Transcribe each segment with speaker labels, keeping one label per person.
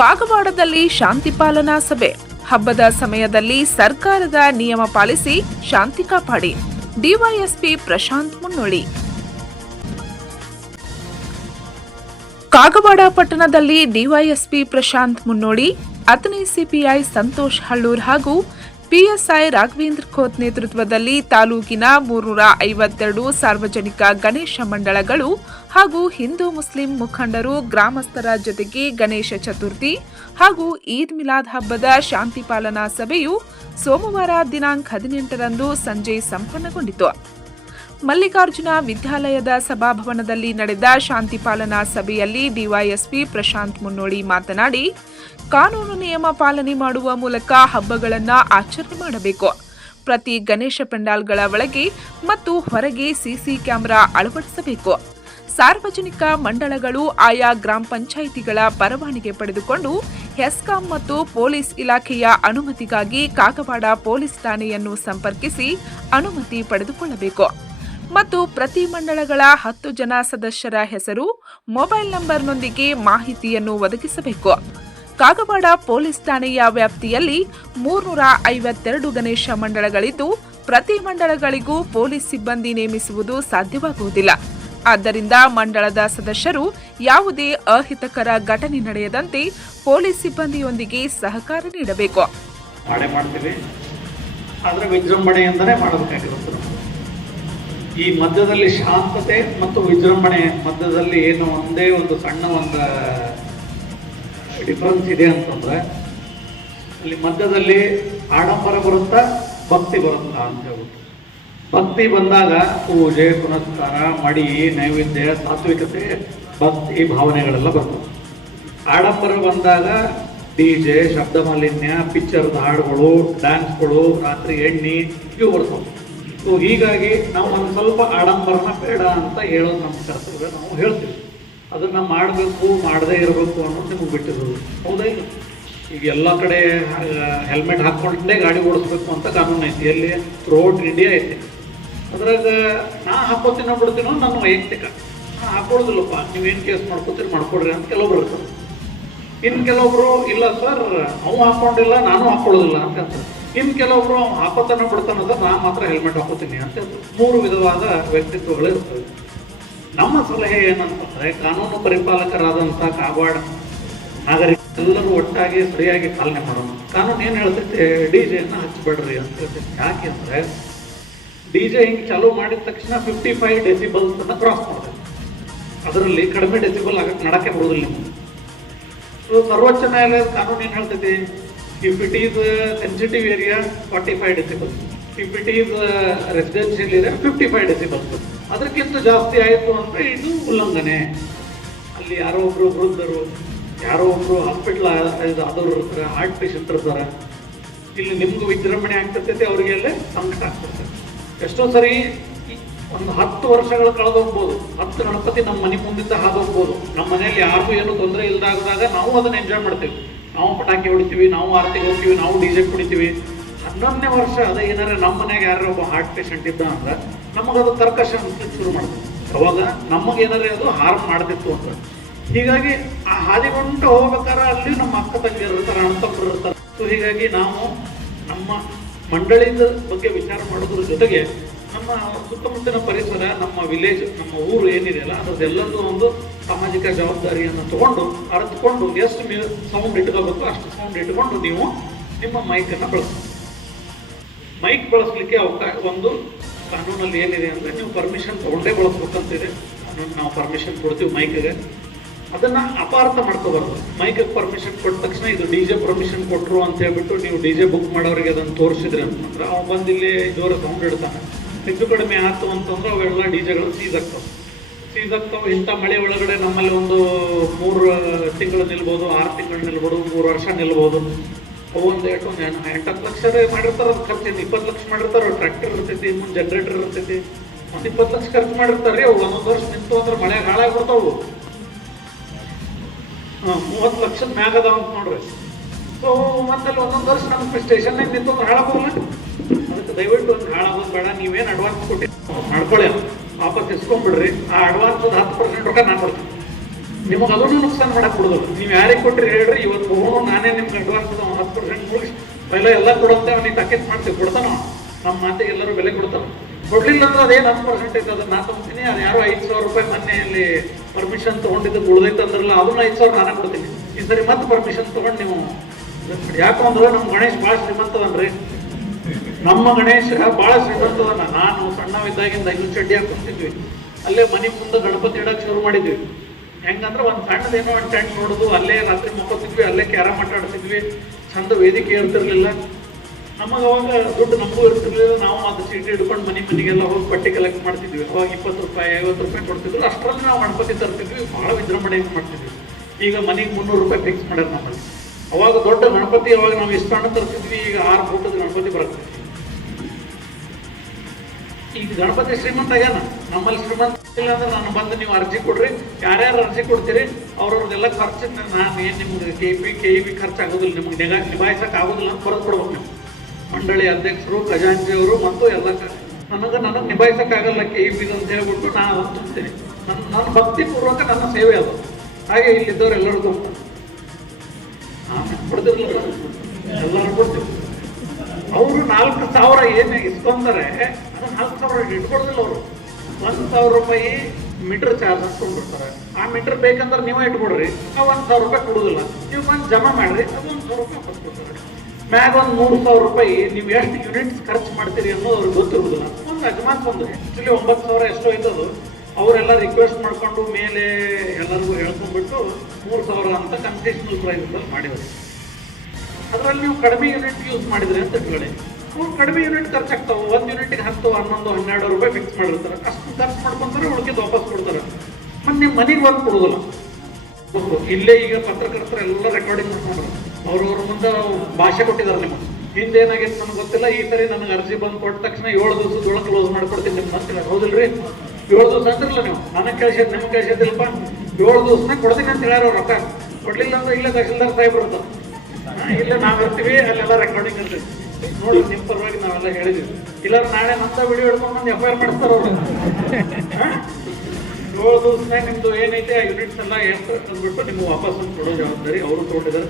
Speaker 1: ಕಾಗವಾಡದಲ್ಲಿ ಶಾಂತಿ ಪಾಲನಾ ಸಭೆ. ಹಬ್ಬದ ಸಮಯದಲ್ಲಿ ಸರ್ಕಾರದ ನಿಯಮ ಪಾಲಿಸಿ ಶಾಂತಿ ಕಾಪಾಡಿ. ಡಿವೈಎಸ್ಪಿ ಪ್ರಶಾಂತ್ ಮುನ್ನೋಳಿ. ಕಾಗವಾಡ ಪಟ್ಟಣದಲ್ಲಿ ಡಿವೈಎಸ್ಪಿ ಪ್ರಶಾಂತ್ ಮುನ್ನೋಳಿ, ಅಥಣಿ ಸಿಪಿಐ ಸಂತೋಷ್ ಹಳ್ಳೂರ್ ಹಾಗೂ ಪಿಎಸ್ಐ ರಾಘವೇಂದ್ರ ಖೋತ್ ನೇತೃತ್ವದಲ್ಲಿ ತಾಲೂಕಿನ ಮೂರ್ನೂರ ಐವತ್ತೆರಡು ಸಾರ್ವಜನಿಕ ಗಣೇಶ ಮಂಡಳಗಳು ಹಾಗೂ ಹಿಂದೂ ಮುಸ್ಲಿಂ ಮುಖಂಡರು ಗ್ರಾಮಸ್ಥರ ಜೊತೆಗೆ ಗಣೇಶ ಚತುರ್ಥಿ ಹಾಗೂ ಈದ್ ಮಿಲಾದ್ ಹಬ್ಬದ ಶಾಂತಿ ಪಾಲನಾ ಸಭೆಯು ಸೋಮವಾರ ದಿನಾಂಕ ಹದಿನೆಂಟರಂದು ಸಂಜೆ ಸಂಪನ್ನಗೊಂಡಿತು. ಮಲ್ಲಿಕಾರ್ಜುನ ವಿದ್ಯಾಲಯದ ಸಭಾಭವನದಲ್ಲಿ ನಡೆದ ಶಾಂತಿ ಪಾಲನಾ ಸಭೆಯಲ್ಲಿ ಡಿವೈಎಸ್ಪಿ ಪ್ರಶಾಂತ್ ಮುನ್ನೋಳಿ ಮಾತನಾಡಿ, ಕಾನೂನು ನಿಯಮ ಪಾಲನೆ ಮಾಡುವ ಮೂಲಕ ಹಬ್ಬಗಳನ್ನು ಆಚರಣೆ ಮಾಡಬೇಕು. ಪ್ರತಿ ಗಣೇಶ ಪೆಂಡಾಲ್ಗಳ ಒಳಗೆ ಮತ್ತು ಹೊರಗೆ ಸಿಸಿ ಕ್ಯಾಮೆರಾ ಅಳವಡಿಸಬೇಕು. ಸಾರ್ವಜನಿಕ ಮಂಡಳಗಳು, ಆಯಾ ಗ್ರಾಮ ಪಂಚಾಯಿತಿಗಳ ಪರವಾನಿಗೆ ಪಡೆದುಕೊಂಡು ಹೆಸ್ಕಾಂ ಮತ್ತು ಪೊಲೀಸ್ ಇಲಾಖೆಯ ಅನುಮತಿಗಾಗಿ ಕಾಗವಾಡ ಪೊಲೀಸ್ ಠಾಣೆಯನ್ನು ಸಂಪರ್ಕಿಸಿ ಅನುಮತಿ ಪಡೆದುಕೊಳ್ಳಬೇಕು. ಮತ್ತು ಪ್ರತಿ ಮಂಡಳಗಳ ಹತ್ತು ಜನ ಸದಸ್ಯರ ಹೆಸರು, ಮೊಬೈಲ್ ನಂಬರ್ನೊಂದಿಗೆ ಮಾಹಿತಿಯನ್ನು ಒದಗಿಸಬೇಕು. ಕಾಗವಾಡ ಪೊಲೀಸ್ ಠಾಣೆಯ ವ್ಯಾಪ್ತಿಯಲ್ಲಿ ಮೂರ್ನೂರ ಐವತ್ತೆರಡು ಗಣೇಶ ಮಂಡಳಗಳಿದ್ದು, ಪ್ರತಿ ಮಂಡಳಗಳಿಗೂ ಪೊಲೀಸ್ ಸಿಬ್ಬಂದಿ ನೇಮಿಸುವುದು ಸಾಧ್ಯವಾಗುವುದಿಲ್ಲ. ಆದ್ದರಿಂದ ಮಂಡಳದ ಸದಸ್ಯರು ಯಾವುದೇ ಅಹಿತಕರ ಘಟನೆ ನಡೆಯದಂತೆ ಪೊಲೀಸ್ ಸಿಬ್ಬಂದಿಯೊಂದಿಗೆ ಸಹಕಾರ ನೀಡಬೇಕು.
Speaker 2: ಈ ಮಧ್ಯದಲ್ಲಿ ಶಾಂತತೆ ಮತ್ತು ವಿಜೃಂಭಣೆ ಮಧ್ಯದಲ್ಲಿ ಏನು ಒಂದೇ ಒಂದು ಸಣ್ಣ ಒಂದು ಡಿಫ್ರೆನ್ಸ್ ಇದೆ ಅಂತಂದ್ರೆ, ಅಲ್ಲಿ ಮಧ್ಯದಲ್ಲಿ ಆಡಂಬರ ಬರುತ್ತಾ, ಭಕ್ತಿ ಬರುತ್ತಾ ಅಂತ ಹೇಳ್ಬಿಟ್ಟು. ಭಕ್ತಿ ಬಂದಾಗ ಪೂಜೆ, ಪುನಸ್ಕಾರ, ಮಡಿ, ನೈವೇದ್ಯ, ಸಾತ್ವಿಕತೆ, ಭಕ್ತಿ, ಭಾವನೆಗಳೆಲ್ಲ ಬರ್ತವೆ. ಆಡಂಬರ ಬಂದಾಗ ಡಿ ಜೆ ಶಬ್ದ ಮಾಲಿನ್ಯ ಪಿಕ್ಚರ್ದ ಹಾಡುಗಳು ಡ್ಯಾನ್ಸ್ಗಳು ರಾತ್ರಿ ಎಣ್ಣೆ, ಇವು ಬರ್ತವೆ. ಸೊ ಹೀಗಾಗಿ ನಾವು ಒಂದು ಸ್ವಲ್ಪ ಆಡಂಬರನ ಬೇಡ ಅಂತ ಹೇಳೋದು ನಮ್ಮ ಕರ್ತವ್ಯ. ನಾವು ಹೇಳ್ತೀವಿ. ಅದನ್ನ ಮಾಡಬೇಕು, ಮಾಡದೇ ಇರಬೇಕು ಅನ್ನೋದು ನಿಮಗೆ ಬಿಟ್ಟಿರೋದು. ಹೌದಾ? ಇಲ್ಲ ಈಗ ಎಲ್ಲ ಕಡೆ ಹೆಲ್ಮೆಟ್ ಹಾಕ್ಕೊಂಡೇ ಗಾಡಿ ಓಡಿಸ್ಬೇಕು ಅಂತ ಕಾನೂನು ಐತಿ. ಎಲ್ಲಿ? ಥ್ರೂಔಟ್ ಇಂಡಿಯಾ ಐತಿ. ಅದ್ರಾಗ ನಾ ಹಾಕೋತೀನೋ ಬಿಡ್ತೀನೋ ನನ್ನ ವೈಯಕ್ತಿಕ. ನಾ ಹಾಕೊಳ್ಳೋದಿಲ್ಲಪ್ಪ. ನೀವೇನು ಕೇಸ್ ಮಾಡ್ಕೋತೀರಿ, ಮಾಡ್ಕೊಡ್ರಿ ಅಂತ ಕೆಲವೊಬ್ರು ಇರ್ತಾರೆ. ಇನ್ನು ಕೆಲವೊಬ್ರು ಇಲ್ಲ ಸರ್ ಅವು ಹಾಕೊಂಡಿಲ್ಲ, ನಾನು ಹಾಕೊಳ್ಳೋದಿಲ್ಲ ಅಂತ ಹೇಳ್ತಾರೆ. ಇನ್ನು ಕೆಲವರು ಆಪತ್ತನ್ನು ಬಿಡ್ತಾನಂದ್ರೆ ನಾನು ನಾ ಮಾತ್ರ ಹೆಲ್ಮೆಟ್ ಹಾಕೋತೀನಿ ಅಂತ ಮೂರು ವಿಧವಾದ ವ್ಯಕ್ತಿತ್ವಗಳು ಇರ್ತವೆ. ನಮ್ಮ ಸಲಹೆ ಏನಂತಂದ್ರೆ ಕಾನೂನು ಪರಿಪಾಲಕರಾದಂಥ ಕಾಗವಾಡ ನಾಗರಿಕರೆಲ್ಲರೂ ಒಟ್ಟಾಗಿ ಸರಿಯಾಗಿ ಪಾಲನೆ ಮಾಡೋಣ. ಕಾನೂನು ಏನು ಹೇಳ್ತೈತೆ? ಡಿ ಜೆಯನ್ನು ಹಚ್ಚಬೇಡ್ರಿ ಅಂತ ಹೇಳ್ತೈತೆ. ಯಾಕೆ ಅಂದ್ರೆ ಡಿ ಜೆ ಹಿಂಗೆ ಚಾಲೂ ಮಾಡಿದ ತಕ್ಷಣ ಫಿಫ್ಟಿ ಫೈವ್ ಡೆಸಿಬಲ್ಸ್ ಅನ್ನ ಕ್ರಾಸ್ ಮಾಡ್ತೈತೆ. ಅದರಲ್ಲಿ ಕಡಿಮೆ ಡೆಸಿಬಲ್ ಆಗಕ್ಕೆ ನಡಕ್ಕೆ ಬರೋದಿಲ್ಲ ಸರ್ವೋಚ್ಚ ನ್ಯಾಯಾಲಯದ ಕಾನೂನು ಏನು ಹೇಳ್ತೈತಿ? If it is sensitive area forty five decibel if it is residential area fifty five decibels. ಅದಕ್ಕಿಂತ ಜಾಸ್ತಿ ಆಯಿತು ಅಂದರೆ ಇದು ಉಲ್ಲಂಘನೆ. ಅಲ್ಲಿ ಯಾರೋ ಒಬ್ಬರು ವೃದ್ಧರು, ಯಾರೋ ಒಬ್ಬರು ಹಾಸ್ಪಿಟ್ಲ್ ಆದವ್ರು ಇರ್ತಾರೆ ಹಾರ್ಟ್ ಪೇಷಂಟ್ ಇರ್ತಾರೆ ಇಲ್ಲಿ ನಿಮ್ಗೂ ವಿಜೃಂಭಣೆ ಆಗ್ತಿರ್ತೈತೆ ಅವರಿಗೆಲ್ಲ ಸಂಕಟ ಆಗ್ತಿರ್ತೈತೆ ಎಷ್ಟೋ ಸರಿ ಒಂದು ಹತ್ತು ವರ್ಷಗಳು ಕಳೆದೋಗ್ಬೋದು ಹತ್ತು ಗಣಪತಿ ನಮ್ಮ ಮನೆ ಮುಂದಿಂದ ಹಾದೋಗ್ಬೋದು ನಮ್ಮ ಮನೆಯಲ್ಲಿ ಯಾರಿಗೂ ಏನು ತೊಂದರೆ ಇಲ್ಲದಾಗದಾಗ ನಾವು ಅದನ್ನು ಎಂಜಾಯ್ ಮಾಡ್ತೀವಿ. ನಾವು ಪಟಾಕಿ ಹೊಡಿತೀವಿ, ನಾವು ಆರತಿಗೆ ಹೋಗ್ತೀವಿ, ನಾವು ಡಿ ಜೆ ಕುಡಿತೀವಿ. ಹನ್ನೊಂದನೇ ವರ್ಷ ಅದೇ ಏನಾರ ನಮ್ಮ ಮನೆಗೆ ಯಾರು ಒಬ್ಬ ಹಾರ್ಟ್ ಪೇಷಂಟ್ ಇದ್ದ ಅಂದ್ರೆ ನಮಗದು ಕರ್ಕಶ ಅನ್ಸ್ಲಿಕ್ಕೆ ಶುರು ಮಾಡ್ತೀವಿ ಅವಾಗ ನಮಗೇನಾರ ಅದು ಹಾರ್ಮ್ ಮಾಡ್ತಿತ್ತು ಅಂತ. ಹೀಗಾಗಿ ಆ ಹಾದಿಗೊಂಡು ಹೋಗ್ಬೇಕಾದ್ರೆ ಅಲ್ಲಿ ನಮ್ಮ ಅಕ್ಕ ತಂಗಿ ಇರ್ತಾರೆ ಅಣ್ಣ ಇರ್ತಾರೆ ಸೊ ಹೀಗಾಗಿ ನಾವು ನಮ್ಮ ಮಂಡಳಿದ ಬಗ್ಗೆ ವಿಚಾರ ಮಾಡೋದ್ರ ಜೊತೆಗೆ ನಮ್ಮ ಸುತ್ತಮುತ್ತಲಿನ ಪರಿಸರ, ನಮ್ಮ ವಿಲೇಜ್ ನಮ್ಮ ಊರು ಏನಿದೆಯಲ್ಲ ಅದರದ್ದೆಲ್ಲದೂ ಒಂದು ಸಾಮಾಜಿಕ ಜವಾಬ್ದಾರಿಯನ್ನು ತಗೊಂಡು, ಅರಿತುಕೊಂಡು ಎಷ್ಟು ಮೀ ಸೌಂಡ್ ಇಟ್ಕೋಬೇಕು ಅಷ್ಟು ಸೌಂಡ್ ಇಟ್ಕೊಂಡು ನೀವು ನಿಮ್ಮ ಮೈಕನ್ನು ಬಳಸ್ಬೋದು ಮೈಕ್ ಬಳಸಲಿಕ್ಕೆ ಅವಕಾಶ ಒಂದು ಕಾನೂನಲ್ಲಿ ಏನಿದೆ ಅಂದರೆ ನೀವು ಪರ್ಮಿಷನ್ ತೊಗೊಂಡೇ ಬಳಸ್ಬೇಕಂತಿದೆ. ಕಾನೂನು ನಾವು ಪರ್ಮಿಷನ್ ಕೊಡ್ತೀವಿ ಮೈಕ್ಗೆ ಅದನ್ನ ಅಪಾರ್ಥ ಮಾಡ್ಕೋಬಾರ್ದು. ಮೈಕಿಗೆ ಪರ್ಮಿಷನ್ ಕೊಟ್ಟ ತಕ್ಷಣ ಇದು ಡಿ ಜೆ ಪರ್ಮಿಷನ್ ಕೊಟ್ಟರು ಅಂತ ಹೇಳ್ಬಿಟ್ಟು ನೀವು ಡಿ ಜೆ ಬುಕ್ ಮಾಡೋರಿಗೆ ಅದನ್ನು ತೋರಿಸಿದ್ರೆ ಅಂತಂದ್ರೆ ಅವ್ನು ಬಂದಿಲ್ಲಿ ಜೋರ ಸೌಂಡ್ ಇಡ್ತಾನೆ. ಹೆಚ್ಚು ಕಡಿಮೆ ಆಯ್ತು ಅಂತಂದ್ರೆ ಅವೆಲ್ಲ ಡಿ ಜೆಗಳು ಸೀಸ್ ಆಗ್ತಾವೆ. ಸೀಸ್ ಆಗ್ತಾವೆ. ಇಂಥ ಮಳೆ ಒಳಗಡೆ ನಮ್ಮಲ್ಲಿ ಒಂದು ಮೂರು ತಿಂಗಳು ನಿಲ್ಬೋದು, ಆರು ತಿಂಗಳು ನಿಲ್ಬೋದು, ಮೂರು ವರ್ಷ ನಿಲ್ಬೋದು. ಅವು ಒಂದು ಎಷ್ಟು ಒಂದು ಎಂಟತ್ತು ಲಕ್ಷ ಮಾಡಿರ್ತಾರೆ ಅದು ಖರ್ಚು. ಇಪ್ಪತ್ತು ಲಕ್ಷ ಮಾಡಿರ್ತಾರೆ. ಟ್ರ್ಯಾಕ್ಟರ್ ಇರ್ತೈತಿ ಮುಂದೆ ಜನ್ರೇಟರ್ ಇರ್ತೈತಿ. ಒಂದು ಇಪ್ಪತ್ತು ಲಕ್ಷ ಖರ್ಚು ಮಾಡಿರ್ತಾರೆ. ರೀ ಅವು ಒಂದೊಂದು ವರ್ಷ ನಿಂತು ಅಂದ್ರೆ ಮಳೆ ಹಾಳಾಗಿ ಹಾಂ, ಮೂವತ್ತು ಲಕ್ಷದ ಮ್ಯಾಗದ ಅಂತ ನೋಡ್ರಿ. ಸೊ ಮತ್ತಲ್ಲಿ ಒಂದೊಂದು ವರ್ಷ ನಮ್ಮ ಸ್ಟೇಷನ್ನಾಗ ನಿಂತು ಅಂದ್ರೆ ಹಾಳಾಗೋಲ್ಲ. ದಯವಿಟ್ಟು ಒಂದು ಹಾಳಾಗೋದು ಬೇಡ, ನೀವೇನು ಅಡ್ವಾನ್ಸ್ ಕೊಟ್ಟಿ ಮಾಡ್ಕೊಳ್ಳಿ ವಾಪಸ್ ಇಸ್ಕೊಂಡ್ಬಿಡ್ರಿ ಆ ಅಡ್ವಾನ್ಸ್ ಒಂದು ಹತ್ತು ಪರ್ಸೆಂಟ್ ರೊಕ್ಕ ನಾನು ಕೊಡ್ತೀನಿ. ನಿಮಗೆ ಅದನ್ನು ನುಕ್ಸಾನ್ ಮಾಡಕ್ಕೆ ಕೊಡೋದು ನೀವು ಯಾರಿಗೆ ಕೊಟ್ರಿ ಹೇಳ್ರಿ, ಇವತ್ತು ಹೋಗೋಣ ನಾನೇ ನಿಮ್ಗೆ ಅಡ್ವಾನ್ಸ್ ಹತ್ತು ಪರ್ಸೆಂಟ್ ಮುಗಿಸಿ ಪೈಲ ಎಲ್ಲ ಕೊಡುತ್ತೆ ಅವನಿಗೆ ತಕ್ಕೇಟ್ ಮಾಡ್ತೀವಿ. ಕೊಡ್ತಾನ ನಮ್ಮ ಮಾತಿಗೆ ಎಲ್ಲರೂ ಬೆಲೆ ಕೊಡ್ತಾನ. ಕೊಡ್ಲಿಲ್ಲ ಅಂದ್ರೆ ಅದೇನು ಹತ್ತು ಪರ್ಸೆಂಟ್ ಐತೆ ಅದನ್ನ ನಾ ತಗೊಂತೀನಿ. ಅದು ಯಾರು ಐದು ಸಾವಿರ ರೂಪಾಯಿ ಮೊನ್ನೆ ಅಲ್ಲಿ ಪರ್ಮಿಷನ್ ತೊಗೊಂಡಿದ್ದು ಉಳ್ದೈತೆ ಅಂದ್ರಲ್ಲ, ಅದನ್ನ ಐದು ಸಾವಿರ ನಾನೇ ಕೊಡ್ತೀನಿ. ಈ ಸರಿ ಮತ್ತೆ ಪರ್ಮಿಷನ್ ತೊಗೊಂಡು ನೀವು ಯಾಕಂದ್ರೆ ನಮ್ಮ ಗಣೇಶ್ ಭಾಳ ಶ್ರೀಮಂತದನ್ರಿ ನಮ್ಮ ಗಣೇಶ ಬಹಳ ಶ್ರೀಮಂತದನ್ನ ನಾನು ಸಣ್ಣವಿದ್ದಾಗಿಂದ ಐದು ಚಡ್ಡಿ ಹಾಕೊಂತಿದ್ವಿ ಅಲ್ಲೇ ಮನೆ ಮುಂದೆ ಗಣಪತಿ ಇಡಕ್ ಶುರು ಮಾಡಿದ್ವಿ. ಹೆಂಗಂದ್ರೆ ಒಂದು ಸಣ್ಣದೇನೋ ಒಂದು ಟೆಂಟ್ ನೋಡುದು, ಅಲ್ಲೇ ರಾತ್ರಿ ಮುಕ್ಕೋತಿದ್ವಿ ಅಲ್ಲೇ ಕ್ಯಾರಮ್ ಆಟ ಆಡ್ತಿದ್ವಿ. ಚಂದ ವೇದಿಕೆ ಇರ್ತಿರ್ಲಿಲ್ಲ. ನಮಗೆ ಅವಾಗ ದುಡ್ಡು ನಮಗೂ ಇರ್ತಿರ್ಲಿಲ್ಲ, ನಾವು ಅದು ಚೀಟಿ ಹಿಡ್ಕೊಂಡು ಮನೆ ಮನೆಗೆಲ್ಲ ಹೋಗಿ ಪಟ್ಟಿ ಕಲೆಕ್ಟ್ ಮಾಡ್ತಿದ್ವಿ. ಅವಾಗ ಇಪ್ಪತ್ತು ರೂಪಾಯಿ, ಐವತ್ತು ರೂಪಾಯಿ ಕೊಡ್ತಿದ್ರು. ಅಷ್ಟರಲ್ಲಿ ನಾವು ಗಣಪತಿ ತರ್ತಿದ್ವಿ, ಬಹಳ ವಿಜೃಂಭಣೆಯಿಂದ ಮಾಡ್ತಿದ್ವಿ. ಈಗ ಮನೆಗೆ ಮುನ್ನೂರು ರೂಪಾಯಿ ಫಿಕ್ಸ್ ಮಾಡ್ಯಾರ ನಮ್ಮಲ್ಲಿ. ಅವಾಗ ದೊಡ್ಡ ಗಣಪತಿ, ಅವಾಗ ನಾವು ಇಷ್ಟು ಹಣ ತರ್ತಿದ್ವಿ, ಈಗ ಆರು ಫೋಟೋದ ಗಣಪತಿ ಬರುತ್ತೆ. ಈಗ ಗಣಪತಿ ಶ್ರೀಮಂತ ಆಗ್ಯಾನ? ನಮ್ಮಲ್ಲಿ ಶ್ರೀಮಂತ ಇಲ್ಲ ಅಂದ್ರೆ ನಾನು ಬಂದು ನೀವು ಅರ್ಜಿ ಕೊಡ್ರಿ. ಯಾರ್ಯಾರು ಅರ್ಜಿ ಕೊಡ್ತೀರಿ ಅವ್ರವ್ರದ್ದೆಲ್ಲ ಖರ್ಚು ನಾನು ಏನು ನಿಮ್ಗೆ ಕೆ ಪಿ ಕೆ ಇ ಖರ್ಚು ಆಗೋದಿಲ್ಲ ನಿಮ್ಗೆ ನಿಗಾ ನಿಭಾಯಿಸಕ್ಕೆ ಆಗೋದಿಲ್ಲ ಅಂತ ಬರೆದು ಕೊಡ್ಬೇಕು ನೀವು. ಮಂಡಳಿ ಅಧ್ಯಕ್ಷರು ಖಜಾಂಚಿಯವರು ಮತ್ತು ಎಲ್ಲ ನನಗೆ ನನಗೆ ನಿಭಾಯಿಸಕ್ಕಾಗಲ್ಲ ಕೆ ಇ ಪಿ ಅಂತ ಹೇಳ್ಬಿಟ್ಟು ನಾನು ಅದನ್ನು ತುಂಬ್ತೀನಿ ನನ್ನ ನನ್ನ ಭಕ್ತಿಪೂರ್ವಕ ನನ್ನ ಸೇವೆ ಅದು. ಹಾಗೆ ಇಲ್ಲಿದ್ದವ್ರು ಎಲ್ಲರೂ ಆ ಆಮೇಲೆ ಕೊಡ್ತಿರ್ಲಿಲ್ಲ ಎಲ್ಲರೂ ಕೊಡ್ತೀವಿ. ಅವರು ನಾಲ್ಕು ಸಾವಿರ ಏನು ಇಸ್ಕೊಂತಾರೆ ಸಾವಿರ ಇಟ್ಕೊಡೋದಿಲ್ಲ ಅವರು. ಒಂದು ಸಾವಿರ ರೂಪಾಯಿ ಮೀಟರ್ ಚಾರ್ಜ್ ಅಂತ ಆ ಮೀಟರ್ ಬೇಕಂದ್ರೆ ನೀವೇ ಇಟ್ಕೊಡ್ರಿ. ಆ ಒಂದು ಸಾವಿರ ರೂಪಾಯಿ ಕೊಡೋದಿಲ್ಲ. ನೀವು ಬಂದು ಜಮಾ ಮಾಡಿರಿ, ಅದು ಒಂದು ಸಾವಿರ ರೂಪಾಯಿ ಕೊಟ್ಬಿಡ್ತಾರೆ ಮ್ಯಾಗ ಒಂದು ಮೂರು ಸಾವಿರ ರೂಪಾಯಿ ನೀವು ಎಷ್ಟು ಯೂನಿಟ್ಸ್ ಖರ್ಚು ಮಾಡ್ತೀರಿ ಅನ್ನೋದು ಅವ್ರಿಗೆ ಗೊತ್ತಿರೋದಿಲ್ಲ ಒಂದು ಅಜಮಾತ್ ಒಂದು ಆ್ಯಕ್ಚುಲಿ ಒಂಬತ್ತು ಸಾವಿರ ಎಷ್ಟೋ ಐತದು ಅವರೆಲ್ಲ ರಿಕ್ವೆಸ್ಟ್ ಮಾಡ್ಕೊಂಡು ಮೇಲೆ ಎಲ್ಲರಿಗೂ ಹೇಳ್ಕೊಂಡ್ಬಿಟ್ಟು ಮೂರು ಸಾವಿರ ಅಂತ ಕನ್ಸೆಷನಲ್ ಪ್ರೈಸಲ್ಲಿ ಮಾಡಿದ್ರು ಅದರಲ್ಲಿ ನೀವು ಕಡಿಮೆ ಯೂನಿಟ್ ಯೂಸ್ ಮಾಡಿದ್ರಿ ಅಂತ ಅವ್ರು ಕಡಿಮೆ ಯೂನಿಟ್ ಖರ್ಚಾಗ್ತಾವೆ ಒಂದು ಯೂನಿಟ್ಗೆ ಹತ್ತು, ಹನ್ನೊಂದು, ಹನ್ನೆರಡು ರೂಪಾಯಿ ಫಿಕ್ಸ್ ಮಾಡಿರ್ತಾರೆ. ಅಷ್ಟು ಖರ್ಚು ಮಾಡ್ಕೊಂತಾರೆ ಉಳ್ಕೆ ವಾಪಸ್ ಕೊಡ್ತಾರೆ. ಮತ್ತೆ ನಿಮ್ಮ ಮನೆಗೆ ಬಂದು ಕೊಡೋದಿಲ್ಲ. ಇಲ್ಲೇ ಈಗ ಪತ್ರಕರ್ತರು ಎಲ್ಲ ರೆಕಾರ್ಡಿಂಗ್ ಮಾಡ್ಕೊಂಡ್ರು. ಅವ್ರವ್ರ ಮುಂದೆ ಭಾಷೆ ಕೊಟ್ಟಿದ್ದಾರೆ ನಿಮಗೆ. ಹಿಂದೆ ಏನಾಗಿತ್ತು ನನಗೆ ಗೊತ್ತಿಲ್ಲ. ಈ ಸರಿ ನನಗೆ ಅರ್ಜಿ ಬಂದು ಕೊಟ್ಟ ತಕ್ಷಣ ಏಳು ದಿವಸದೊಳಗೆ ಕ್ಲೋಸ್ ಮಾಡ್ಕೊಡ್ತೀನಿ ನಿಮ್ಗೆ. ಮತ್ತೆ ಹೌದಿಲ್ರಿ? ಏಳು ದಿವಸ ಅಂತಿರಲ್ಲ ನೀವು. ನನಗೆ ಕಳ್ಸಿದ್, ನಿಮ್ಗೆ ಕೇಳಿಸಿದಿಲ್ಲಪ್ಪ ಏಳು ದಿವಸನೇ ಕೊಡ್ತೀನಿ ಅಂತ ಹೇಳ್ಯಾರ ರೊಕ್ಕ ಕೊಡ್ಲಿಲ್ಲ ಅಂದ್ರೆ ಇಲ್ಲೇ ತಹಶೀಲ್ದಾರ್ ಸಾಹೇಬ್ರು ಅಂತ. ಇಲ್ಲೇ ಇಲ್ಲ ಬರ್ತೀವಿ ಅಲ್ಲೆಲ್ಲ ರೆಕಾರ್ಡಿಂಗ್ ಇರ್ತೈತಿ ನೋಡಿ, ನಿಮ್ ಪರವಾಗಿ ನಾವೆಲ್ಲ ಹೇಳಿದ್ದೀವಿ ಇಲ್ಲ ನಾಳೆ ಮತ್ತೆ ವಿಡಿಯೋ ಹಿಡ್ಕೊಂಡು ಬಂದು ಎಫ್ ಐ ಆರ್ ಮಾಡಿಸ್ತಾರ ಅವರು? ಏಳು ದಿವಸನಾಗ ನಿಮ್ದು ಏನೈತೆ ಆ ಯೂನಿಟ್ಸ್ ಎಲ್ಲ ಎಷ್ಟು ನಿಮ್ಗೆ ವಾಪಸ್ ಒಂದು ಕೊಡೋ ಜವಾಬ್ದಾರಿ ಅವರು ತಗೊಂಡಿದ್ದಾರೆ.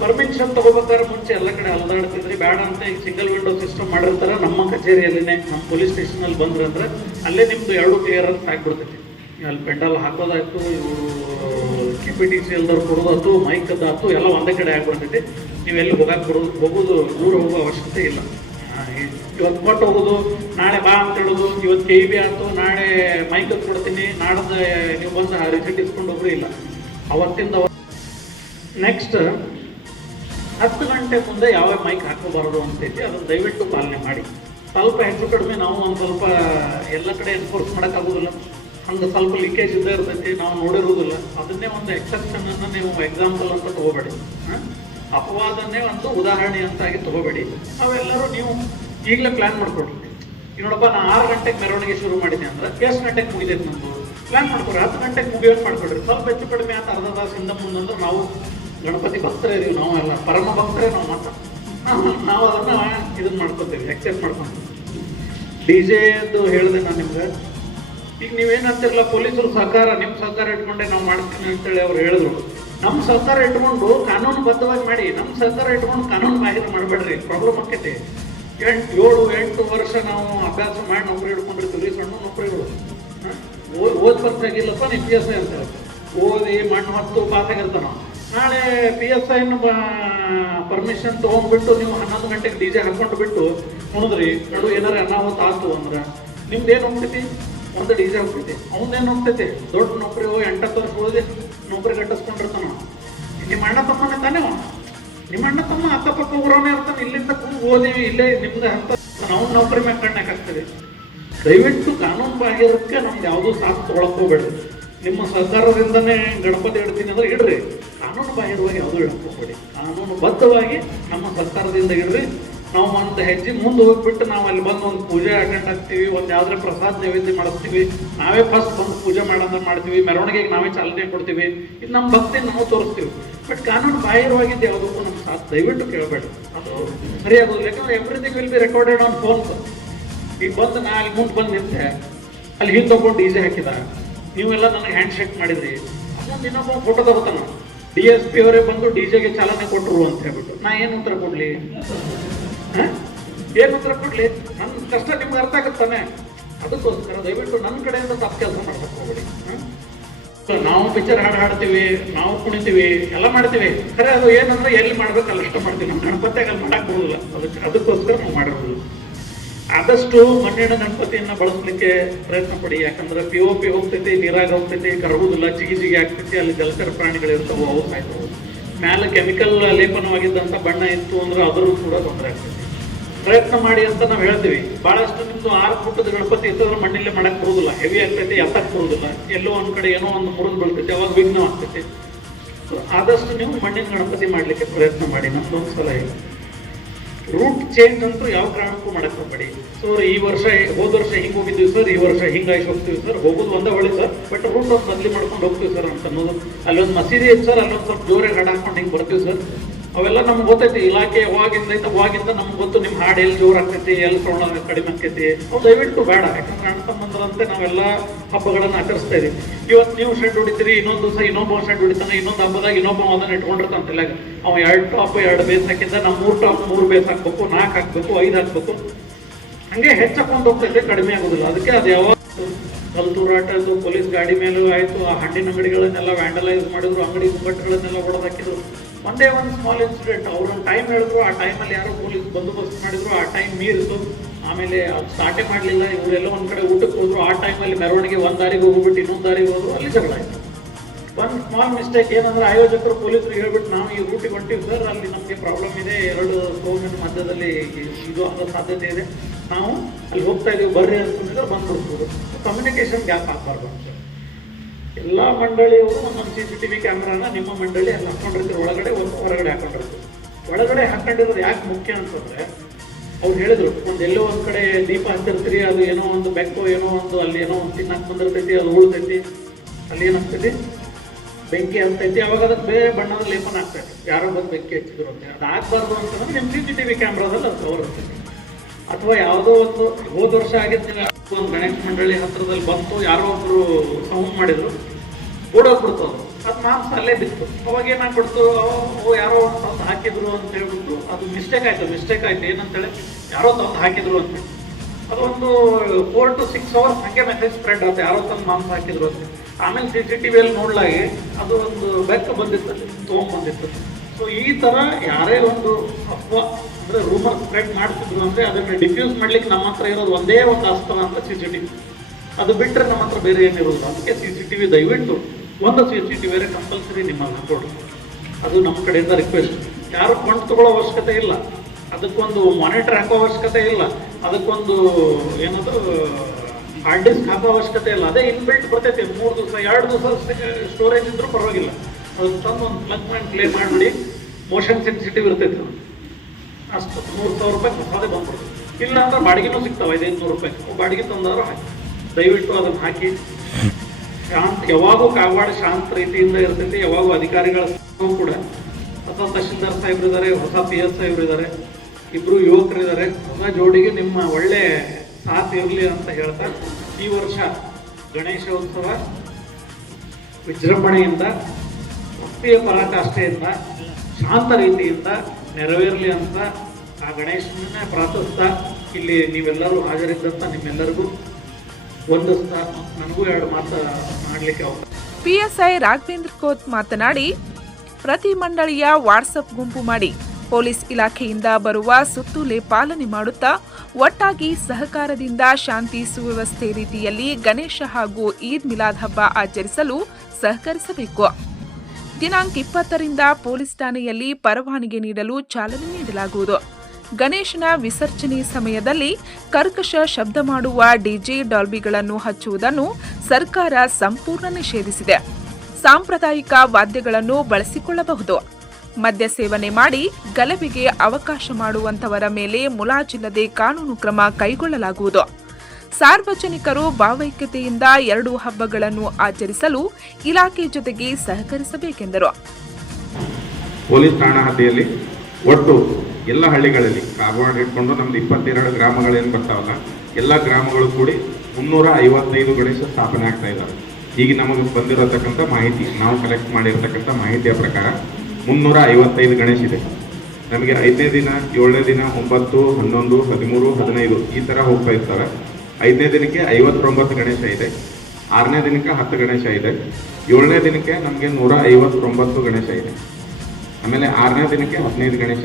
Speaker 2: ಪರ್ಮಿಷನ್ ತಗೋಬೇಕಾದ್ರೆ ಮುಂಚೆ ಎಲ್ಲ ಕಡೆ ಅಲ್ದಾಡ್ತಿದ್ರಿ. ಬೇಡ ಅಂತ ಈಗ ಸಿಂಗಲ್ ವಿಂಡೋ ಸಿಸ್ಟಮ್ ಮಾಡಿರ್ತಾರೆ. ನಮ್ಮ ಕಚೇರಿಯಲ್ಲಿನೇ, ನಮ್ಮ ಪೊಲೀಸ್ ಸ್ಟೇಷನ್ ಅಲ್ಲಿ ಬಂದ್ರೆ ಅಂದ್ರೆ ಅಲ್ಲೇ ನಿಮ್ದು ಎರಡು ಕ್ಲಿಯರ್ ಅಂತ ಆಗ್ಬಿಡ್ತೈತಿ. ಅಲ್ಲಿ ಪೆಂಡಲ್ ಹಾಕೋದಾಯ್ತು, ಇವರು ಕೆ ಪಿ ಟಿ ಸಿ ಎಲ್ದವ್ರು ಕೊಡೋದಾಯ್ತು ಮೈಕ್ ಅದಾಯ್ತು, ಎಲ್ಲ ಒಂದೇ ಕಡೆ ಆಗ್ಬಿಡ್ತೈತಿ. ನೀವೆಲ್ಲಿ ಹೋಗಕ್ಕೆ ಬಿಡೋದು ಹೋಗೋದು ದೂರ ಹೋಗೋ ಅವಶ್ಯಕತೆ ಇಲ್ಲ. ಇವತ್ತು ಕೊಟ್ಟು ಹೋಗೋದು, ನಾಳೆ ಬಾ ಅಂತ ಹೇಳೋದು, ಇವತ್ತು ಕೆ ಬಿ ಆಯಿತು, ನಾಳೆ ಮೈಕ್ ಕೊಡ್ತೀನಿ, ನಾಡ್ದು ನೀವು ಬಂದು ರಿಸಿಟ್ ಇಸ್ಕೊಂಡು ಹೋಗ್ರಿ ಇಲ್ಲ. ಅವತ್ತಿಂದ ನೆಕ್ಸ್ಟ್ ಹತ್ತು ಗಂಟೆ ಮುಂದೆ ಯಾವ ಮೈಕ್ ಹಾಕೋಬಾರದು ಅಂತೈತಿ ಅದನ್ನು ದಯವಿಟ್ಟು ಪಾಲನೆ ಮಾಡಿ. ಸ್ವಲ್ಪ ಹೆಚ್ಚು ಕಡಿಮೆ ನಾವು ಒಂದು ಸ್ವಲ್ಪ ಎಲ್ಲ ಕಡೆ ಎನ್ಫೋರ್ಸ್ ಮಾಡೋಕ್ಕಾಗೋದಿಲ್ಲ ಹಂಗೆ ಸ್ವಲ್ಪ ಲೀಕೇಜ್ ಇದ್ದೇ ಇರ್ತೈತಿ, ನಾವು ನೋಡಿರೋದಿಲ್ಲ. ಅದನ್ನೇ ಒಂದು ಎಕ್ಸೆಪ್ಷನನ್ನು ನೀವು ಎಕ್ಸಾಂಪಲ್ ಅಂತ ತೊಗೋಬೇಡಿ. ಹ? ಅಪವಾದನ್ನೇ ಒಂದು ಉದಾಹರಣೆ ಅಂತಾಗಿ ತಗೋಬೇಡಿ. ನಾವೆಲ್ಲರೂ ನೀವು ಈಗಲೇ ಪ್ಲಾನ್ ಮಾಡ್ಕೊಡ್ರಿ ನೋಡಪ್ಪ, ನಾ ಆರು ಗಂಟೆಗೆ ಮೆರವಣಿಗೆ ಶುರು ಮಾಡಿದೆ ಅಂದ್ರೆ ಎಷ್ಟು ಗಂಟೆಗೆ ಮುಗಿದೈತೆ ನಮ್ದು? ಪ್ಲಾನ್ ಮಾಡ್ಕೊಡ್ರಿ ಹತ್ತು ಗಂಟೆಗೆ ಮುಗಿಯೋದು ಮಾಡ್ಕೊಡ್ರಿ ಸ್ವಲ್ಪ ಹೆಚ್ಚು ಕಡಿಮೆ ಆತ ಅರ್ಧ ತಾಸಿಂದ ಮುಂದಂದ್ರೆ ನಾವು ಗಣಪತಿ ಭಕ್ತರೇ ಇದೀವಿ. ನಾವು ಎಲ್ಲ ಪರಮ ಭಕ್ತರೇ ನಾವು ಮಾತ್ರ. ನಾವು ಅದನ್ನ ಇದನ್ನ ಮಾಡ್ಕೊತೀವಿ ಎಕ್ಸೆಪ್ಟ್ ಮಾಡ್ಕೊಂತೀವಿ. ಡಿ ಜೆದು ಹೇಳಿದೆ ನಾನು ನಿಮ್ಗೆ. ಈಗ ನೀವೇನಂತಿರಲ್ಲ ಪೊಲೀಸರು ಸಹಕಾರ ನಿಮ್ಮ ಸಹಕಾರ ಇಟ್ಕೊಂಡೆ ನಾವು ಮಾಡ್ತೀನಿ ಅಂತೇಳಿ ಅವ್ರು ಹೇಳಿದ್ರು. ನಮ್ಮ ಸರ್ಕಾರ ಇಟ್ಕೊಂಡು ಕಾನೂನು ಬದ್ಧವಾಗಿ ಮಾಡಿ ನಮ್ಮ ಸರ್ಕಾರ ಇಟ್ಕೊಂಡು ಕಾನೂನು ಬಾಹಿರ ಮಾಡಬೇಡ್ರಿ ಪ್ರಾಬ್ಲಮ್ ಆಕೈತಿ. ಎಂಟು, ಏಳು, ಎಂಟು ವರ್ಷ ನಾವು ಅಭ್ಯಾಸ ಮಾಡಿ ನೌಕರಿ ಹಿಡ್ಕೊಂಡಿರ್ತೀವಿ ಸಣ್ಣ ನೌಕರಿಗಳು? ಓದ್ ಓದ್ ಬರ್ತಾಗಿಲ್ಲಪ್ಪ ನೀವು ಪಿ ಎಸ್ ಐ ಅಂತ. ಓದಿ ಮಣ್ಣು ಹೊತ್ತು ಪಾಸ್ ಆಗಿರ್ತಾನ ನಾಳೆ ಪಿ ಎಸ್ ಐನ ಪರ್ಮಿಷನ್ ತೊಗೊಂಡ್ಬಿಟ್ಟು ನೀವು ಹನ್ನೊಂದು ಗಂಟೆಗೆ ಡಿ ಜೆ ಹಾಕೊಂಡು ಬಿಟ್ಟು ಕುಣಿದ್ರಿ. ನಡು ಏನಾರ ಅನಾಹುತ ಆಯ್ತು ಅಂದ್ರೆ ನಿಮ್ದು ಏನು ಹೋಗ್ತೈತಿ ಒಂದು ಡಿ ಜೆ ಹೋಗ್ತೈತಿ ಅವನೇನು ಹೋಗ್ತೈತಿ? ದೊಡ್ಡ ನೌಕರಿ ಹೋಗಿ ಎಂಟತ್ತು ವರ್ಷ ಉಳಿದು ನೌಕರಿ ಕಟ್ಟಿಸ್ಕೊಂಡಿರ್ತಾನ ನಿಮ್ಮ ಅಣ್ಣ ತಮ್ಮನೇ ತಾನೇ? ನಿಮ್ಮ ಅಣ್ಣ ತಮ್ಮ ಅಕ್ಕಪಕ್ಕ ಊರವನೇ ಇರ್ತಾನೆ, ಇಲ್ಲಿಂದ ಕುಂದು ಓದಿವಿ ಇಲ್ಲೇ ನಿಮ್ದು ಹಂತ. ನಾವು ನೌಕರಿ ಮೇಲೆ ಕಣ್ಣಾಕ್ ದಯವಿಟ್ಟು ಕಾನೂನು ಬಾಹಿರಕ್ಕೆ ನಮ್ದು ಯಾವುದೂ ಸಾಥ್ ತೊಗೊಳಕ್ ನಿಮ್ಮ ಸರ್ಕಾರದಿಂದನೇ ಗಣಪತಿ ಇಡ್ತೀನಿ ಅಂದ್ರೆ ಇಡ್ರಿ. ಕಾನೂನು ಬಾಹಿರವಾಗಿ ಯಾವುದೂ ಇಡಕ್ ಹೋಗ್ಬೇಡಿ. ಕಾನೂನು ಬದ್ಧವಾಗಿ ನಮ್ಮ ಸರ್ಕಾರದಿಂದ ಇಡ್ರಿ. ನಾವು ಒಂದು ಹೆಜ್ಜೆ ಮುಂದೆ ಹೋಗ್ಬಿಟ್ಟು ನಾವು ಅಲ್ಲಿ ಬಂದು ಒಂದು ಪೂಜೆ ಅಟೆಂಡ್ ಆಗ್ತೀವಿ, ಒಂದು ಯಾವ್ದಾರ ಪ್ರಸಾದ ನೈವೇದ್ಯ ಮಾಡಿಸ್ತೀವಿ, ನಾವೇ ಫಸ್ಟ್ ಬಂದು ಪೂಜೆ ಮಾಡೋದ್ರ ಮಾಡ್ತೀವಿ, ಮೆರವಣಿಗೆಗೆ ನಾವೇ ಚಾಲನೆ ಕೊಡ್ತೀವಿ. ಇದು ನಮ್ಮ ಭಕ್ತಿ ನಾವು ತೋರಿಸ್ತೀವಿ. ಬಟ್ ಕಾನೂನು ಬಾಹಿರವಾಗಿದ್ದು ಯಾವುದಕ್ಕೂ ನಮ್ಮ ಸಾಥ್ ದಯವಿಟ್ಟು ಕೇಳಬೇಡ. ಅದು ಸರಿಯಾಗೋದಿಲ್ಲ ಯಾಕಂದ್ರೆ everything will be recorded on phone ಈಗ ಬಂದು ನಾ ಅಲ್ಲಿ ಮುಂದೆ ಬಂದು ನಿಂತೆ, ಅಲ್ಲಿ ಹಿಂದೆ ತಗೊಂಡು ಡಿ ಜೆ ಹಾಕಿದ ನೀವೆಲ್ಲ ನನಗೆ ಹ್ಯಾಂಡ್ ಶೇಕ್ ಮಾಡಿದ್ರಿ. ದಿನ ಇನ್ನೊಬ್ಬ ಫೋಟೋ ತಗೋತಾನ. ಡಿ ಎಸ್ ಪಿ ಅವರೇ ಬಂದು ಡಿ ಜೆಗೆ ಚಾಲನೆ ಕೊಟ್ಟರು ಅಂತ ಹೇಳ್ಬಿಟ್ಟು. ನಾ ಏನು ಉತ್ತರ ಕೊಡ್ಲಿ? ಏನ್ ಉತ್ತರ ಕೊಡ್ಲಿ? ನನ್ನ ಕಷ್ಟ ನಿಮ್ಗೆ ಅರ್ಥ ಆಗುತ್ತಾನೆ. ಅದಕ್ಕೋಸ್ಕರ ದಯವಿಟ್ಟು ನನ್ನ ಕಡೆಯಿಂದ ತಪ್ಪು ಕೆಲಸ ಮಾಡ್ಬೇಕು ಹೋಗ್ಬೇಡಿ. ನಾವು ಪಿಕ್ಚರ್ ಹಾಡು ಹಾಡ್ತೀವಿ, ನಾವು ಕುಣಿತೀವಿ, ಎಲ್ಲ ಮಾಡ್ತೀವಿ. ಖರೆ, ಅದು ಏನಂದ್ರೆ ಎಲ್ಲಿ ಮಾಡ್ಬೇಕು ಅಲ್ಲಿ ಅಷ್ಟು ಮಾಡ್ತೀವಿ. ನಮ್ಮ ಗಣಪತಿಯಾಗ ಅಲ್ಲಿ ಮಾಡಕ್ ಅದಕ್ಕೆ, ಅದಕ್ಕೋಸ್ಕರ ನಾವು ಮಾಡಿರೋದು. ಆದಷ್ಟು ಮಣ್ಣಿನ ಗಣಪತಿಯನ್ನ ಬಳಸಲಿಕ್ಕೆ ಪ್ರಯತ್ನ ಪಡಿ. ಯಾಕಂದ್ರೆ ಪಿ ಒ ಪಿ ಹೋಗ್ತೈತಿ, ನೀರಾಗ ಹೋಗ್ತೈತಿ, ಕರಗುದಿಲ್ಲ, ಜಿಗಿ ಜಿಗಿ ಆಗ್ತೈತಿ, ಅಲ್ಲಿ ಜಲಚರ ಪ್ರಾಣಿಗಳು ಇರ್ತಾವ ಅವು ಸಾಯ್ತವೆ. ಮ್ಯಾಲೆ ಕೆಮಿಕಲ್ ಲೇಪನವಾಗಿದ್ದಂಥ ಬಣ್ಣ ಇತ್ತು ಅಂದ್ರೆ ಅದರೂ ಕೂಡ ತೊಂದರೆ ಆಗ್ತೈತಿ. ಪ್ರಯತ್ನ ಮಾಡಿ ಅಂತ ನಾವು ಹೇಳ್ತೀವಿ. ಬಹಳಷ್ಟು ನಿಮ್ದು ಆರು ಫುಟ್ಟದ ಗಣಪತಿ ಇತ್ತಂದ್ರೆ ಮಣ್ಣಲ್ಲಿ ಮಾಡಕ್ ಬರುದಿಲ್ಲ. ಹೆವಿ ಆಗ್ತೈತಿ, ಎತ್ತಕ್ ಬರುದಿಲ್ಲ. ಎಲ್ಲೋ ಒಂದ್ ಕಡೆ ಏನೋ ಒಂದು ಮುರಿದು ಬೀಳ್ತೈತಿ ಅವಾಗ ವಿಘ್ನ ಆಗ್ತೈತಿ ಆದಷ್ಟು ನೀವು ಮಣ್ಣಿನ ಗಣಪತಿ ಮಾಡ್ಲಿಕ್ಕೆ ಪ್ರಯತ್ನ ಮಾಡಿ. ನಮ್ದು ಸಲಹೆ ರೂಟ್ ಚೇಂಜ್ ಅಂತೂ ಯಾವ ಕಾರಣಕ್ಕೂ ಮಾಡಕ್ ಹೋಗ್ಬೇಡಿ. ಸರ್ ಈ ವರ್ಷ, ಹೋದ ವರ್ಷ ಹಿಂಗ್ ಹೋಗಿದ್ವಿ ಸರ್ ಈ ವರ್ಷ ಹಿಂಗಾಗಿ ಹೋಗ್ತೀವಿ ಸರ್ ಹೋಗೋದು ಒಂದೇ ಒಳ್ಳೆ ಸರ್ ಬಟ್ ರೂಟ್ ಒಂದು ಬದಲಿ ಮಾಡ್ಕೊಂಡು ಹೋಗ್ತೀವಿ ಸರ್ ಅಂತ ಅನ್ನೋದು. ಅಲ್ಲೊಂದು ಮಸೀದಿ ಐತೆ ಸರ್ ಅಲ್ಲೊಂದು ಸ್ವಲ್ಪ ಜೋರಾಗಿ ಹಾಕೊಂಡು ಹಿಂಗೆ ಬರ್ತೀವಿ ಸರ್ ಅವೆಲ್ಲ ನಮ್ಗೆ ಗೊತ್ತೈತಿ, ಇಲಾಖೆ ಯಾವಾಗಿಂದ ಅವಾಗಿಂದ ನಮ್ಗೆ ಗೊತ್ತು ನಿಮ್ಮ ಹಾಡು ಎಲ್ಲಿ ಜೋರ್ ಆಗ್ತೈತಿ ಎಲ್ಲಿ ಸೋಣ ಕಡಿಮೆ ಆಕೈತಿ ಅವು ದಯವಿಟ್ಟು ಬೇಡ, ಯಾಕಂದ್ರೆ ಅಣ್ಣ ತಮ್ಮಂದ್ರಂತೆ ನಾವೆಲ್ಲ ಹಬ್ಬಗಳನ್ನ ಆಚರಿಸ್ತಾ ಇವತ್ತು ನೀವು ಶೆಡ್ ಹೊಡಿತೀರಿ ಇನ್ನೊಂದು ದಿವಸ ಇನ್ನೊಬ್ಬ ಶೆಡ್ ಹೊಡಿತಾನೆ ಇನ್ನೊಂದು ಹಬ್ಬದಾಗ ಇನ್ನೊಬ್ಬ ಅದನ್ನ ಇಟ್ಕೊಂಡಿರ್ತಾನೆ ಇಲ್ಲ ಅವ ಎರಡು ಟಾಪ್ ಎರಡು ಬೇಸ್ ಹಾಕಿದ್ದ ನಾವು ಮೂರು ಟಾಪ್ ಮೂರು ಬೇಸ್ ಹಾಕ್ಬೇಕು ನಾಲ್ಕು ಹಾಕ್ಬೇಕು, ಐದು ಹಾಕ್ಬೇಕು. ಹಂಗೆ ಹೆಚ್ಚಾಕೊಂಡು ಹೋಗ್ತೈತೆ, ಕಡಿಮೆ ಆಗೋದಿಲ್ಲ. ಅದಕ್ಕೆ ಅದು ಯಾವಾಗ ಕಲ್ತೂರಾಟ ಅದು ಪೊಲೀಸ್ ಗಾಡಿ ಮೇಲೂ ಆಯಿತು, ಆ ಹಣ್ಣಿನ ಅಂಗಡಿಗಳನ್ನೆಲ್ಲ ವ್ಯಾಂಡಲೈಸ್ ಮಾಡಿದ್ರು, ಅಂಗಡಿ ಗುಮ್ಮಟ್ಟುಗಳನ್ನೆಲ್ಲ ಹೊಡೆದಾಕಿದ್ರು ಒಂದೇ ಒಂದು ಸ್ಮಾಲ್ ಇನ್ಸಿಡೆಂಟ್ ಅವರು ಟೈಮ್ ಹೇಳಿದ್ರು, ಆ ಟೈಮಲ್ಲಿ ಯಾರೋ ಪೊಲೀಸ್ ಬಂದೋಬಸ್ತ್ ಮಾಡಿದ್ರು, ಆ ಟೈಮ್ ಮೀರಿತು ಆಮೇಲೆ ಅದು ಸ್ಟಾರ್ಟೇ ಮಾಡಲಿಲ್ಲ, ಇವರೆಲ್ಲ ಒಂದು ಕಡೆ ಊಟಕ್ಕೆ ಹೋದ್ರು. ಆ ಟೈಮಲ್ಲಿ ಮೆರವಣಿಗೆ ಒಂದು ದಾರಿಗೆ ಹೋಗ್ಬಿಟ್ಟು ಇನ್ನೊಂದು ದಾರಿಗೆ ಹೋದ್ರು. ಅಲ್ಲಿ ಜಗಳ ಆಯ್ತು. ಒಂದು ಸ್ಮಾಲ್ ಮಿಸ್ಟೇಕ್ ಏನಂದ್ರೆ ಆಯೋಜಕರು, ಪೊಲೀಸರು ಹೇಳ್ಬಿಟ್ಟು ನಾವು ಈ ರೂಟಿಗೆ ಹೊಂಟಿವಿ. ಸರ್ ಅಲ್ಲಿ ನಮಗೆ ಪ್ರಾಬ್ಲಮ್ ಇದೆ. ಎರಡು ಸೋಮಿನ ಮಧ್ಯದಲ್ಲಿ ಇದು ಆಗೋ ಸಾಧ್ಯತೆ ಇದೆ. ನಾವು ಅಲ್ಲಿ ಹೋಗ್ತಾ ಇದೀವಿ. ಬರ್ರಿ ಅಂತಂದ್ರೆ ಬಂದ್ಬಿಡ್ಬೋದು. ಕಮ್ಯುನಿಕೇಶನ್ ಗ್ಯಾಪ್ ಅಂತ. ಎಲ್ಲ ಮಂಡಳಿಯವರು ಒಂದೊಂದು ಸಿ ಸಿ ಟಿ ವಿ ಕ್ಯಾಮ್ರಾನ ನಿಮ್ಮ ಮಂಡಳಿ ಅಲ್ಲಿ ಹಾಕೊಂಡಿರ್ತೀರಿ. ಒಳಗಡೆ ಒಂದು ಹೊರಗಡೆ ಹಾಕೊಂಡಿರ್ತೀವಿ ಒಳಗಡೆ ಹಾಕೊಂಡಿರೋದು ಯಾಕೆ ಮುಖ್ಯ ಅಂತಂದ್ರೆ, ಅವ್ರು ಹೇಳಿದ್ರು, ಒಂದು ಎಲ್ಲೋ ಒಂದು ಕಡೆ ದೀಪ ಹಚ್ಚಿರ್ತೀರಿ, ಅದು ಏನೋ ಒಂದು ಬೆಕ್ಕು, ಏನೋ ಒಂದು ಅಲ್ಲಿ ಏನೋ ಒಂದು ತಿನ್ನಕ್ ಬಂದಿರ್ತೈತಿ, ಅದು ಉಳ್ತೈತಿ, ಅಲ್ಲಿ ಏನಾಗ್ತೈತಿ ಬೆಂಕಿ ಅಂತೈತಿ ಅವಾಗ ಅದಕ್ಕೆ ಬೇರೆ ಬಣ್ಣದ ಲೇಪನ ಆಗ್ತೈತಿ ಯಾರೋ ಬಂದು ಬೆಂಕಿ ಹಚ್ಚಿದ್ರು ಅಂತ ಅದು ಆಗ್ಬಾರ್ದು ಅಂತಂದ್ರೆ ನಿಮ್ಮ ಸಿ ಸಿ ಟಿ ವಿ ಕ್ಯಾಮ್ರಾದಲ್ಲಿ ಅದು ಕವರ್ ಇರ್ತೈತಿ ಅಥವಾ ಯಾವುದೋ ಒಂದು ಹೋದ ವರ್ಷ ಆಗಿದ್ದಿಲ್ಲ ಒಂದು ಗಣೇಶ ಮಂಡಳಿ ಹತ್ರದಲ್ಲಿ ಬಂತು, ಯಾರೋ ಒಬ್ರು ಸೌಂಡ್ ಮಾಡಿದ್ರು, ಓಡೋಗ್ಬಿಡ್ತು ಅದು. ಅದು ಮಾಂಸ ಅಲ್ಲೇ ಬಿತ್ತು. ಅವಾಗ ಏನಾಗ್ಬಿಡ್ತು? ಅವು ಯಾರೋ ಒಂದು ತಂದು ಹಾಕಿದ್ರು ಅಂತ ಹೇಳ್ಬಿಟ್ಟು ಅದು ಮಿಸ್ಟೇಕ್ ಆಯ್ತು ಮಿಸ್ಟೇಕ್ ಆಯ್ತು. ಏನಂತೇಳಿ, ಯಾರೋ ತಂದು ಹಾಕಿದ್ರು ಅಂತ ಅದೊಂದು ಫೋರ್ ಟು ಸಿಕ್ಸ್ ಅವರ್ಸ್ ಹಂಗೆ ಮೆಸೇಜ್ ಸ್ಪ್ರೆಡ್ ಆಗುತ್ತೆ ಯಾರೋ ತಂದು ಮಾಂಸ ಹಾಕಿದ್ರು ಅಂತ ಆಮೇಲೆ ಸಿ ಸಿ ಟಿ ವಿಯಲ್ಲಿ ನೋಡ್ಲಾಗಿ ಅದು ಒಂದು ಬೆಕ್ಕ ಬಂದಿತ್ತು ತೊಗೊಂಬಂದಿತ್ತು. ಸೊ ಈ ಥರ ಯಾರೇ ಒಂದು ಅಫ್ವಾ ಅಂದ್ರೆ ರೂಮರ್ ಸ್ಪ್ರೆಡ್ ಮಾಡ್ತಿದ್ರು ಅಂದ್ರೆ ಅದನ್ನ ಡಿಫ್ಯೂಸ್ ಮಾಡ್ಲಿಕ್ಕೆ ನಮ್ಮ ಹತ್ರ ಇರೋದು ಒಂದೇ ಒಂದು ಅಸ್ತ್ರ ಅಂತ ಸಿ ಸಿ ಟಿ ವಿ ಅದು ಬಿಟ್ಟರೆ ನಮ್ಮ ಹತ್ರ ಬೇರೆ ಏನಿರೋದು ಅದಕ್ಕೆ ಸಿ ಸಿ ಟಿ ವಿ ದಯವಿಟ್ಟು ಒಂದು C C T V compulsory ನಿಮ್ಮಲ್ಲಿ ಕೊಡು. ಅದು ನಮ್ಮ ಕಡೆಯಿಂದ ರಿಕ್ವೆಸ್ಟ್ ಯಾರು ಕೊಂಡು ತಗೊಳ್ಳೋ ಅವಶ್ಯಕತೆ ಇಲ್ಲ. ಅದಕ್ಕೊಂದು ಮಾನಿಟರ್ ಹಾಕೋ ಅವಶ್ಯಕತೆ ಇಲ್ಲ. ಅದಕ್ಕೊಂದು ಏನದು ಹಾರ್ಡ್ ಡಿಸ್ಕ್ ಹಾಕೋ ಅವಶ್ಯಕತೆ ಇಲ್ಲ. ಅದೇ ಇನ್ಬಿಲ್ಟ್ ಬರ್ತೈತೆ. ಮೂರು ದಿವಸ, ಎರಡು ದಿವಸ ಸ್ಟೋರೇಜ್ ಇದ್ರೂ ಪರವಾಗಿಲ್ಲ. ಅದನ್ನ ತಂದು ಒಂದು ಪ್ಲಗ್ ಪಾಯಿಂಟ್ ಪ್ಲೇ ಮಾಡಿಬಿಡಿ ಮೋಷನ್ ಸೆನ್ಸಿಟಿವ್ ಇರ್ತೈತೆ. ಅಷ್ಟು ನೂರು ಸಾವಿರ ರೂಪಾಯಿ ಸಂಪಾದನೆ ಬಂದ್ಬಿಡ್ತು ಇಲ್ಲ ಅಂದ್ರೆ ಬಾಡಿಗೆನೂ ಸಿಗ್ತಾವೆ ಐದೈದು ನೂರು ರೂಪಾಯಿ. ಬಾಡಿಗೆ ತಂದಾದ್ರೂ ಹಾಕಿ ದಯವಿಟ್ಟು ಅದನ್ನು ಹಾಕಿ. ಶಾಂತ, ಯಾವಾಗೂ ಕಾಗವಾಡ ಶಾಂತ ರೀತಿಯಿಂದ ಇರ್ತೈತಿ ಯಾವಾಗೂ ಅಧಿಕಾರಿಗಳ ಕೂಡ. ಹೊಸ ತಹಶೀಲ್ದಾರ್ ಸಾಹೇಬ್ರು ಇದ್ದಾರೆ ಹೊಸ ಪಿ ಎಸ್ ಸಾಹೇಬ್ರು ಇದ್ದಾರೆ ಇಬ್ರು ಯುವಕರು ಇದ್ದಾರೆ ಹೊಸ ಜೋಡಿಗೆ ನಿಮ್ಮ ಒಳ್ಳೆ ಸಾಥ್ ಇರಲಿ ಅಂತ ಹೇಳ್ತಾ ಈ ವರ್ಷ ಗಣೇಶೋತ್ಸವ ವಿಜೃಂಭಣೆಯಿಂದ ಭಕ್ತಿಯ ಪರಾಕಾಷ್ಠೆಯಿಂದ, ಶಾಂತ ರೀತಿಯಿಂದ ನೆರವೇರಲಿ ಅಂತ ಆ ಗಣೇಶನನ್ನ ಪ್ರಾರ್ಥಿಸ್ತಾ ಇಲ್ಲಿ ನೀವೆಲ್ಲರೂ ಹಾಜರಿದ್ದಂತ ನಿಮ್ಮೆಲ್ಲರಿಗೂ ವಂದಿಸ್ತಾ ನನಗೂ ಎರಡು ಮಾತು ಮಾಡಲಿಕ್ಕೆ ಅವಕಾಶ.
Speaker 1: ಪಿಎಸ್ಐ ರಾಘವೇಂದ್ರ ಕೋತ್ ಮಾತನಾಡಿ, ಪ್ರತಿ ಮಂಡಳಿಯ ವಾಟ್ಸಪ್ ಗುಂಪು ಮಾಡಿ ಪೊಲೀಸ್ ಇಲಾಖೆಯಿಂದ ಬರುವ ಸುತ್ತೋಲೆ ಪಾಲನೆ ಮಾಡುತ್ತಾ ಒಟ್ಟಾಗಿ ಸಹಕಾರದಿಂದ ಶಾಂತಿ ಸುವ್ಯವಸ್ಥೆ ರೀತಿಯಲ್ಲಿ ಗಣೇಶ ಹಾಗೂ ಈದ್ ಮಿಲಾದ್ ಹಬ್ಬ ಆಚರಿಸಲು ಸಹಕರಿಸಬೇಕು. ದಿನಾಂಕ ಇಪ್ಪತ್ತರಿಂದ ಪೊಲೀಸ್ ಠಾಣೆಯಲ್ಲಿ ಪರವಾನಿಗೆ ನೀಡಲು ಚಾಲನೆ ನೀಡಲಾಗುವುದು. ಗಣೇಶನ ವಿಸರ್ಜನೆ ಸಮಯದಲ್ಲಿ ಕರ್ಕಶ ಶಬ್ದ ಮಾಡುವ ಡಿಜೆ ಡಾಲ್ಬಿಗಳನ್ನು ಹಚ್ಚುವುದನ್ನು ಸರ್ಕಾರ ಸಂಪೂರ್ಣ ನಿಷೇಧಿಸಿದೆ. ಸಾಂಪ್ರದಾಯಿಕ ವಾದ್ಯಗಳನ್ನು ಬಳಸಿಕೊಳ್ಳಬಹುದು. ಮದ್ಯ ಸೇವನೆ ಮಾಡಿ ಗಲಭೆಗೆ ಅವಕಾಶ ಮಾಡುವಂತವರ ಮೇಲೆ ಮುಲಾಜಿಲ್ಲದೆ ಕಾನೂನು ಕ್ರಮ ಕೈಗೊಳ್ಳಲಾಗುವುದು. ಸಾರ್ವಜನಿಕರು ಭಾವೈಕ್ಯತೆಯಿಂದ ಎರಡು ಹಬ್ಬಗಳನ್ನು ಆಚರಿಸಲು ಇಲಾಖೆ ಜೊತೆಗೆ ಸಹಕರಿಸಬೇಕೆಂದರು.
Speaker 3: ಪೊಲೀಸ್ ಠಾಣಾ ಹದ್ದಿಯಲ್ಲಿ ಒಟ್ಟು ಎಲ್ಲ ಹಳ್ಳಿಗಳಲ್ಲಿ, ಕಾರ್ಬಾರ್ಡ್ ಇಟ್ಕೊಂಡು ನಮ್ದು ಇಪ್ಪತ್ತೆರಡು ಗ್ರಾಮಗಳೇನು ಬರ್ತಾವಲ್ಲ, ಎಲ್ಲ ಗ್ರಾಮಗಳು ಕೂಡಿ ಮುನ್ನೂರ ಐವತ್ತೈದು ಗಣೇಶ ಸ್ಥಾಪನೆ ಆಗ್ತಾ ಇದ್ದಾವೆ ಈಗ ನಮಗೆ ಬಂದಿರತಕ್ಕಂಥ ಮಾಹಿತಿ, ನಾವು ಕಲೆಕ್ಟ್ ಮಾಡಿರ್ತಕ್ಕಂಥ ಮಾಹಿತಿಯ ಪ್ರಕಾರ ಮುನ್ನೂರ ಐವತ್ತೈದು ಗಣೇಶ ಇದೆ. ನಮಗೆ ಐದನೇ ದಿನ, ಏಳನೇ ದಿನ, ಒಂಬತ್ತು, ಹನ್ನೊಂದು, ಹದಿಮೂರು, ಹದಿನೈದು ಈ ಥರ ಹೋಗ್ತಾ ಇರ್ತವೆ ಐದನೇ ದಿನಕ್ಕೆ ಐವತ್ತೊಂಬತ್ತು ಗಣೇಶ ಇದೆ. ಆರನೇ ದಿನಕ್ಕೆ ಹತ್ತು ಗಣೇಶ ಇದೆ. ಏಳನೇ ದಿನಕ್ಕೆ ನಮಗೆ ನೂರ ಐವತ್ತೊಂಬತ್ತು ಗಣೇಶ ಇದೆ. ಆಮೇಲೆ ಆರನೇ ದಿನಕ್ಕೆ ಹದಿನೈದು ಗಣೇಶ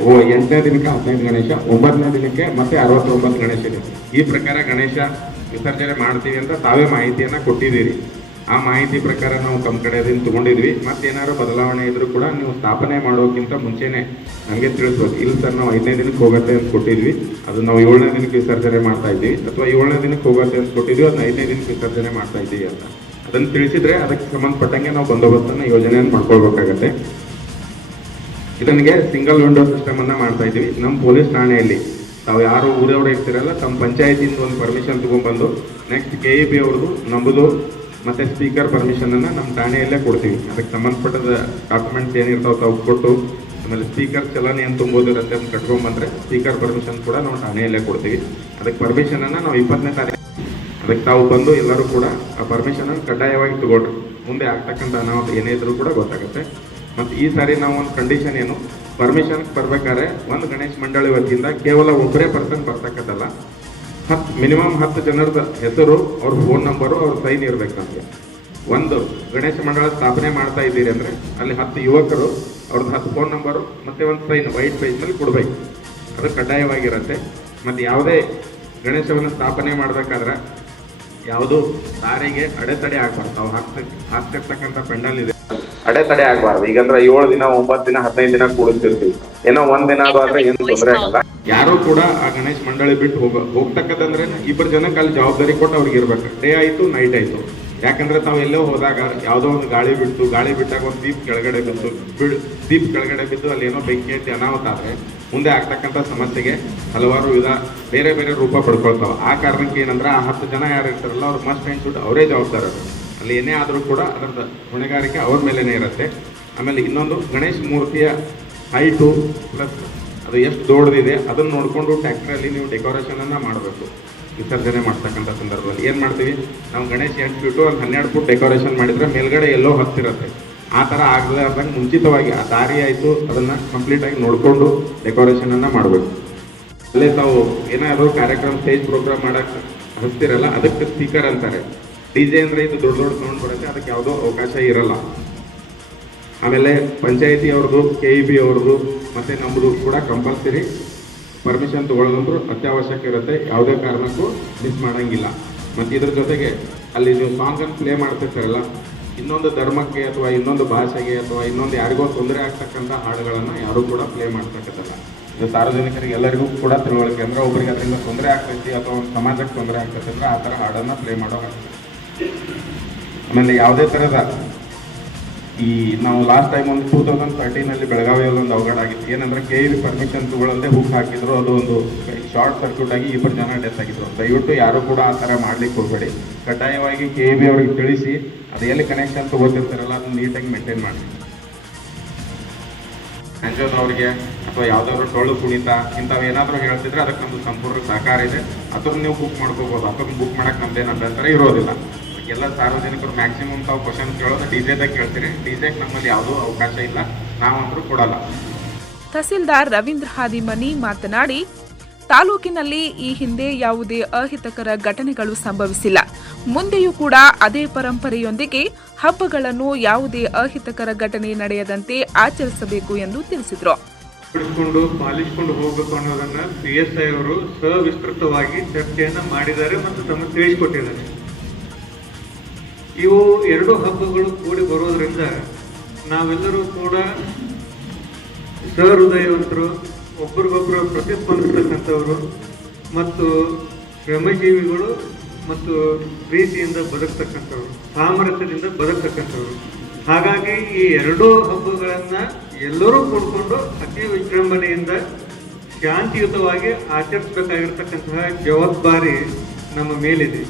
Speaker 3: ಓ, ಎಂಟನೇ ದಿನಕ್ಕೆ ಹದಿನೈದು ಗಣೇಶ, ಒಂಬತ್ತನೇ ದಿನಕ್ಕೆ ಮತ್ತೆ ಅರವತ್ತೊಂಬತ್ತು ಗಣೇಶ ಇದೆ. ಈ ಪ್ರಕಾರ ಗಣೇಶ ವಿಸರ್ಜನೆ ಮಾಡ್ತೀವಿ ಅಂತ ತಾವೇ ಮಾಹಿತಿಯನ್ನು ಕೊಟ್ಟಿದ್ದೀರಿ. ಆ ಮಾಹಿತಿ ಪ್ರಕಾರ ನಾವು ತಮ್ಮ ಕಡೆಯಿಂದ ತಗೊಂಡಿದ್ವಿ. ಮತ್ತೇನಾದ್ರು ಬದಲಾವಣೆ ಇದ್ರೂ ಕೂಡ ನೀವು ಸ್ಥಾಪನೆ ಮಾಡೋಕ್ಕಿಂತ ಮುಂಚೆನೆ ನಮಗೆ ತಿಳಿಸ್ಬೇಕು ಇಲ್ಲಿ ಸರ್ ನಾವು ಐದನೇ ದಿನಕ್ಕೆ ಹೋಗುತ್ತೆ ಅಂತ ಕೊಟ್ಟಿದ್ವಿ. ಅದು ನಾವು ಏಳನೇ ದಿನಕ್ಕೆ ವಿಸರ್ಜನೆ ಮಾಡ್ತಾ ಇದ್ದೀವಿ. ಅಥವಾ ಏಳನೇ ದಿನಕ್ಕೆ ಹೋಗುತ್ತೆ ಅಂತ ಕೊಟ್ಟಿದ್ವಿ ಅದನ್ನ ಐದನೇ ದಿನಕ್ಕೆ ವಿಸರ್ಜನೆ ಮಾಡ್ತಾ ಇದ್ದೀವಿ ಅಂತ. ಅದನ್ನು ತಿಳಿಸಿದ್ರೆ ಅದಕ್ಕೆ ಸಂಬಂಧಪಟ್ಟಂಗೆ ನಾವು ಬಂದೋಬಸ್ತನ್ನು ಯೋಜನೆಯನ್ನು ಮಾಡ್ಕೊಳ್ಬೇಕಾಗತ್ತೆ. ಇದನ್ಗೆ ಸಿಂಗಲ್ ವಿಂಡೋ ಸಿಸ್ಟಮ್ ಅನ್ನ ಮಾಡ್ತಾ ಇದ್ದೀವಿ. ನಮ್ಮ ಪೊಲೀಸ್ ಠಾಣೆಯಲ್ಲಿ ತಾವು ಯಾರು ಊರವ್ರು ಇರ್ತಿರಲ್ಲ, ತಮ್ಮ ಪಂಚಾಯತಿಯಿಂದ ಒಂದು ಪರ್ಮಿಷನ್ ತಗೊಂಡ್ಬಂದು ನೆಕ್ಸ್ಟ್ ಕೆ ಇ ಬಿ ಅವ್ರದ್ದು ನಮ್ಮದು ಮತ್ತೆ ಸ್ಪೀಕರ್ ಪರ್ಮಿಷನ್ ಅನ್ನ ನಮ್ಮ ಠಾಣೆಯಲ್ಲೇ ಕೊಡ್ತೀವಿ. ಅದಕ್ಕೆ ಸಂಬಂಧಪಟ್ಟದ ಡಾಕ್ಯುಮೆಂಟ್ಸ್ ಏನಿರ್ತಾವ ತಾವು ಕೊಟ್ಟು, ಆಮೇಲೆ ಸ್ಪೀಕರ್ ಚಲನೆ ಏನು ತುಂಬೋದಿರುತ್ತೆ ಅಂತ ಕಟ್ಕೊಂಡ್ಬಂದ್ರೆ ಸ್ಪೀಕರ್ ಪರ್ಮಿಷನ್ ಕೂಡ ನಾವು ಠಾಣೆಯಲ್ಲೇ ಕೊಡ್ತೀವಿ. ಅದಕ್ಕೆ ಪರ್ಮಿಷನ್ ಅನ್ನ ನಾವು ಇಪ್ಪತ್ತನೇ ತಾರೀಕು ಅದಕ್ಕೆ ತಾವು ಬಂದು ಎಲ್ಲರೂ ಕೂಡ ಆ ಪರ್ಮಿಷನ್ ಅನ್ನು ಕಡ್ಡಾಯವಾಗಿ ತಗೊಳ್ರಿ. ಮುಂದೆ ಆಗ್ತಕ್ಕಂಥ ಅನಾಹುತ ಏನೇ ಇದ್ರೂ ಕೂಡ ಗೊತ್ತಾಗುತ್ತೆ. ಮತ್ತು ಈ ಸಾರಿ ನಾವು ಒಂದು ಕಂಡೀಷನ್ ಏನು? ಪರ್ಮಿಷನ್ಗೆ ಬರ್ಬೇಕಾದ್ರೆ ಒಂದು ಗಣೇಶ್ ಮಂಡಳಿ ವತಿಯಿಂದ ಕೇವಲ ಒಬ್ಬರೇ ಪರ್ಸನ್ ಬರ್ತಕ್ಕದ್ದಲ್ಲ ಹತ್ತು ಮಿನಿಮಮ್ ಹತ್ತು ಜನರದ ಹೆಸರು, ಅವ್ರ ಫೋನ್ ನಂಬರು ಅವ್ರ ಸೈನ್ ಇರಬೇಕು ಒಂದು, ಗಣೇಶ ಮಂಡಳ ಸ್ಥಾಪನೆ ಮಾಡ್ತಾ ಇದ್ದೀರಿ ಅಂದರೆ ಅಲ್ಲಿ ಹತ್ತು ಯುವಕರು, ಅವ್ರದ್ದು ಹತ್ತು ಫೋನ್ ನಂಬರು ಮತ್ತು ಒಂದು ಸೈನ್ ವೈಟ್ ಪೇಜ್ನಲ್ಲಿ ಕೊಡಬೇಕು. ಅದು ಕಡ್ಡಾಯವಾಗಿರುತ್ತೆ. ಮತ್ತು ಯಾವುದೇ ಗಣೇಶವನ್ನು ಸ್ಥಾಪನೆ ಮಾಡಬೇಕಾದ್ರೆ ಯಾವುದು ಸಾರಿಗೆ ಅಡೆತಡೆ ಆಗಬಾರ್ದು. ಅವ್ರು ಹಾಕ್ತ, ಹಾಕ್ತಿರ್ತಕ್ಕಂಥ ಪೆಂಡಲ್ ಇದೆ. ಅಡೆತಡೆ ಆಗಬಾರ್ದು. ಈಗಂದ್ರೆ ಏಳು ದಿನ, ಒಂಬತ್ತು ದಿನ, ಹದಿನೈದು ದಿನ ಕೂಡಿಸ್ತಿರ್ತೀವಿ. ಏನೋ ಒಂದ್ ದಿನ ಅದು ಆದ್ರೆ ಏನು ತೊಂದರೆ ಆಗಲ್ಲ. ಯಾರು ಕೂಡ ಆ ಗಣೇಶ್ ಮಂಡಳಿ ಬಿಟ್ಟು ಹೋಗ ಹೋಗ್ತಕ್ಕದಂದ್ರೆ ಇಬ್ಬರು ಜನಕ್ಕೆ ಅಲ್ಲಿ ಜವಾಬ್ದಾರಿ ಕೊಟ್ಟು ಅವ್ರಿಗೆ ಇರ್ಬೇಕು. ಡೇ ಆಯ್ತು ನೈಟ್ ಆಯ್ತು. ಯಾಕಂದ್ರೆ ತಾವು ಎಲ್ಲೋ ಹೋದಾಗ ಯಾವುದೋ ಒಂದು ಗಾಳಿ ಬಿಟ್ಟು ಗಾಳಿ ಬಿಟ್ಟಾಗ ಒಂದು ದೀಪ್ ಕೆಳಗಡೆ ಬಿದ್ದು ಬಿಡ್ ದೀಪ್ ಕೆಳಗಡೆ ಬಿದ್ದು ಅಲ್ಲಿ ಏನೋ ಬೆಂಕಿ ಐತಿ ಅನಾಹುತ ಆದ್ರೆ ಮುಂದೆ ಆಗ್ತಕ್ಕಂಥ ಸಮಸ್ಯೆಗೆ ಹಲವಾರು ವಿಧ ಬೇರೆ ಬೇರೆ ರೂಪ ಪಡ್ಕೊಳ್ತಾವ. ಆ ಕಾರಣಕ್ಕೆ ಏನಂದ್ರೆ ಆ ಹತ್ತು ಜನ ಯಾರು ಇರ್ತಾರಲ್ಲ ಅವ್ರು ಮಸ್ಟ್ ಶುಡ್ ಅವರೇ ಜವಾಬ್ದಾರರು ಅಲ್ಲಿ ಏನೇ ಆದರೂ ಕೂಡ ಅದರ ಹೊಣೆಗಾರಿಕೆ ಅವ್ರ ಮೇಲೇನೆ ಇರುತ್ತೆ. ಆಮೇಲೆ ಇನ್ನೊಂದು ಗಣೇಶ್ ಮೂರ್ತಿಯ ಹೈಟು ಪ್ಲಸ್ ಅದು ಎಷ್ಟು ದೊಡ್ಡದಿದೆ, ಅದನ್ನು ನೋಡಿಕೊಂಡು ಟ್ಯಾಕ್ಟ್ರಲ್ಲಿ ನೀವು ಡೆಕೋರೇಷನ್ ಅನ್ನ ಮಾಡಬೇಕು. ವಿಸರ್ಜನೆ ಮಾಡ್ತಕ್ಕಂಥ ಸಂದರ್ಭದಲ್ಲಿ. ಏನು ಮಾಡ್ತೀವಿ? ನಾವು ಗಣೇಶ ಎಂಟು ಫೀಟು ಒಂದು ಹನ್ನೆರಡು ಫುಟ್ ಡೆಕೋರೇಷನ್ ಮಾಡಿದರೆ ಮೇಲ್ಗಡೆ ಎಲ್ಲೋ ಹತ್ತಿರುತ್ತೆ. ಆ ಥರ ಆಗಲಾರ್ದಂಗೆ ಮುಂಚಿತವಾಗಿ ಆ ದಾರಿ ಆಯಿತು, ಅದನ್ನು ಕಂಪ್ಲೀಟಾಗಿ ನೋಡಿಕೊಂಡು ಡೆಕೋರೇಷನ್ ಅನ್ನ ಮಾಡಬೇಕು. ಅಲ್ಲೇ ತಾವು ಏನಾದರೂ ಕಾರ್ಯಕ್ರಮ ಸ್ಟೇಜ್ ಪ್ರೋಗ್ರಾಮ್ ಮಾಡೋಕ್ಕೆ ಹತ್ತಿರಲ್ಲ ಅದಕ್ಕೆ ಸ್ಪೀಕರ್ ಅಂತಾರೆ. ಡಿ ಜೆ ಅಂದರೆ ಇದು ದೊಡ್ಡ ದೊಡ್ಡ ಸೌಂಡ್ ಬರುತ್ತೆ, ಅದಕ್ಕೆ ಯಾವುದೋ ಅವಕಾಶ ಇರಲ್ಲ. ಆಮೇಲೆ ಪಂಚಾಯತಿ ಅವ್ರದ್ದು ಕೆ ಇ ಬಿ ಅವ್ರದ್ದು, ಮತ್ತು ನಮ್ಮದು ಕೂಡ ಕಂಪಲ್ಸರಿ ಪರ್ಮಿಷನ್ ತೊಗೊಳ್ಳೋದಂದ್ರೂ ಅತ್ಯವಶ್ಯಕ ಇರುತ್ತೆ. ಯಾವುದೇ ಕಾರಣಕ್ಕೂ ಮಿಸ್ ಮಾಡೋಂಗಿಲ್ಲ. ಮತ್ತು ಇದ್ರ ಜೊತೆಗೆ ಅಲ್ಲಿ ನೀವು ಸಾಂಗ್ ಅನ್ನು ಪ್ಲೇ ಮಾಡ್ತಿರ್ತಾರಲ್ಲ, ಇನ್ನೊಂದು ಧರ್ಮಕ್ಕೆ ಅಥವಾ ಇನ್ನೊಂದು ಭಾಷೆಗೆ ಅಥವಾ ಇನ್ನೊಂದು ಯಾರಿಗೋ ತೊಂದರೆ ಆಗ್ತಕ್ಕಂಥ ಹಾಡುಗಳನ್ನು ಯಾರೂ ಕೂಡ ಪ್ಲೇ ಮಾಡ್ತಕ್ಕಂಥಲ್ಲ ಇದು ಸಾರ್ವಜನಿಕರಿಗೆ ಎಲ್ಲರಿಗೂ ಕೂಡ ತಿಳುವಳಿಕೆ ಅಂದರೆ ಒಬ್ಬರಿಗೆ ಅದರಿಂದ ತೊಂದರೆ ಆಗ್ತೈತಿ ಅಥವಾ ಒಂದು ಸಮಾಜಕ್ಕೆ ತೊಂದರೆ ಆಗ್ತೈತಿ ಅಂದ್ರೆ ಆ ಥರ ಹಾಡನ್ನು ಪ್ಲೇ ಮಾಡೋ ಆಮೇಲೆ ಯಾವುದೇ ಥರದ ಈ ನಾವು ಲಾಸ್ಟ್ ಟೈಮ್ ಒಂದು ಟೂ ತೌಸಂಡ್ ತರ್ಟೀನಲ್ಲಿ ಬೆಳಗಾವಿಯಲ್ಲಿ ಒಂದು ಅವಘಡ ಆಗಿತ್ತು. ಏನಂದ್ರೆ ಕೆ ಇ ಪರ್ಮಿಷನ್ ತಗೊಳ್ಳದೆ ಹುಕ್ ಹಾಕಿದ್ರು. ಅದು ಒಂದು ಶಾರ್ಟ್ ಸರ್ಕ್ಯೂಟ್ ಆಗಿ ಇಬ್ಬರು ಜನ ಡೆತ್ ಆಗಿದ್ರು. ದಯವಿಟ್ಟು ಯಾರು ಕೂಡ ಆ ಥರ ಮಾಡ್ಲಿಕ್ಕೆ ಹೋಗಬೇಡಿ. ಕಡ್ಡಾಯವಾಗಿ ಕೆ ಇ ಬಿ ಅವ್ರಿಗೆ ತಿಳಿಸಿ, ಅದು ಎಲ್ಲಿ ಕನೆಕ್ಷನ್ ತಗೋತಿರ್ತಾರಲ್ಲ, ಅದನ್ನ ನೀಟಾಗಿ ಮೇಂಟೈನ್ ಮಾಡಿ. ಅವ್ರಿಗೆ ಅಥವಾ ಯಾವ್ದಾದ್ರು ಟೊಳ್ಳು ಕುಣಿತ, ಇಂಥವು ಏನಾದರೂ ಹೇಳ್ತಿದ್ರೆ ಅದಕ್ಕೆ ನಮ್ದು ಸಂಪೂರ್ಣ ಸಹಕಾರ ಇದೆ. ಅದನ್ನ ನೀವು ಬುಕ್ ಮಾಡ್ಕೋಬಹುದು ಅದನ್ನ ಬುಕ್ ಮಾಡಕ್ ನಮ್ದೇನು ಅಭ್ಯಂತರ ಇರೋದಿಲ್ಲ. ಎಲ್ಲ ಸಾರ್ವಜನಿಕರು ಮ್ಯಾಕ್ಸಿಮಮ್ ತಾವು ಕ್ವಶನ್ ಕೇಳೋದು ಡಿ ಜೆದಾಗ ಕೇಳ್ತೀರಿ. ಡಿ ಜೆಗೆ ನಮ್ಮಲ್ಲಿ ಯಾವುದೂ ಅವಕಾಶ ಇಲ್ಲ. ನಾವಂತರೂ ಕೊಡಲ್ಲ.
Speaker 1: ತಹಸೀಲ್ದಾರ್ ರವೀಂದ್ರ ಹಾದಿಮನಿ ಮಾತನಾಡಿ ತಾಲೂಕಿನಲ್ಲಿ ಈ ಹಿಂದೆ ಯಾವುದೇ ಅಹಿತಕರ ಘಟನೆಗಳು ಸಂಭವಿಸಿಲ್ಲ. ಮುಂದೆಯೂ ಕೂಡ ಅದೇ ಪರಂಪರೆಯೊಂದಿಗೆ ಹಬ್ಬಗಳನ್ನು ಯಾವುದೇ ಅಹಿತಕರ ಘಟನೆ ನಡೆಯದಂತೆ ಆಚರಿಸಬೇಕು ಎಂದು ತಿಳಿಸಿದರು.
Speaker 4: ಬಿಡಿಸ್ಕೊಂಡು ಪಾಲಿಸ್ಕೊಂಡು ಹೋಗಬೇಕು ಅನ್ನೋದನ್ನ ಪಿ ಎಸ್ ಐ ಅವರು ಸವಿಸ್ತೃತವಾಗಿ ಚರ್ಚೆಯನ್ನ ಮಾಡಿದ್ದಾರೆ ಮತ್ತು ತಮಗೆ ತಿಳಿಸಿಕೊಟ್ಟಿದ್ದಾರೆ. ಇವು ಎರಡು ಹಬ್ಬಗಳು ಕೂಡಿ ಬರೋದ್ರಿಂದ ನಾವೆಲ್ಲರೂ ಕೂಡ ಸಹೃದಯವಂತರು ಒಬ್ರಿಗೊಬ್ಬರು ಪ್ರತಿಸ್ಪಂದಿಸ್ತಕ್ಕಂಥವ್ರು ಮತ್ತು ಶ್ರಮಜೀವಿಗಳು ಮತ್ತು ಪ್ರೀತಿಯಿಂದ ಬದುಕ್ತಕ್ಕಂಥವ್ರು, ಸಾಮರಸ್ಯದಿಂದ ಬದುಕ್ತಕ್ಕಂಥವ್ರು. ಹಾಗಾಗಿ ಈ ಎರಡೂ ಹಬ್ಬಗಳನ್ನು ಎಲ್ಲರೂ ಕೊಡ್ಕೊಂಡು ಅತಿ ವಿಜೃಂಭಣೆಯಿಂದ ಶಾಂತಿಯುತವಾಗಿ ಆಚರಿಸಬೇಕಾಗಿರ್ತಕ್ಕಂತಹ ಜವಾಬ್ದಾರಿ ನಮ್ಮ ಮೇಲಿದೆ.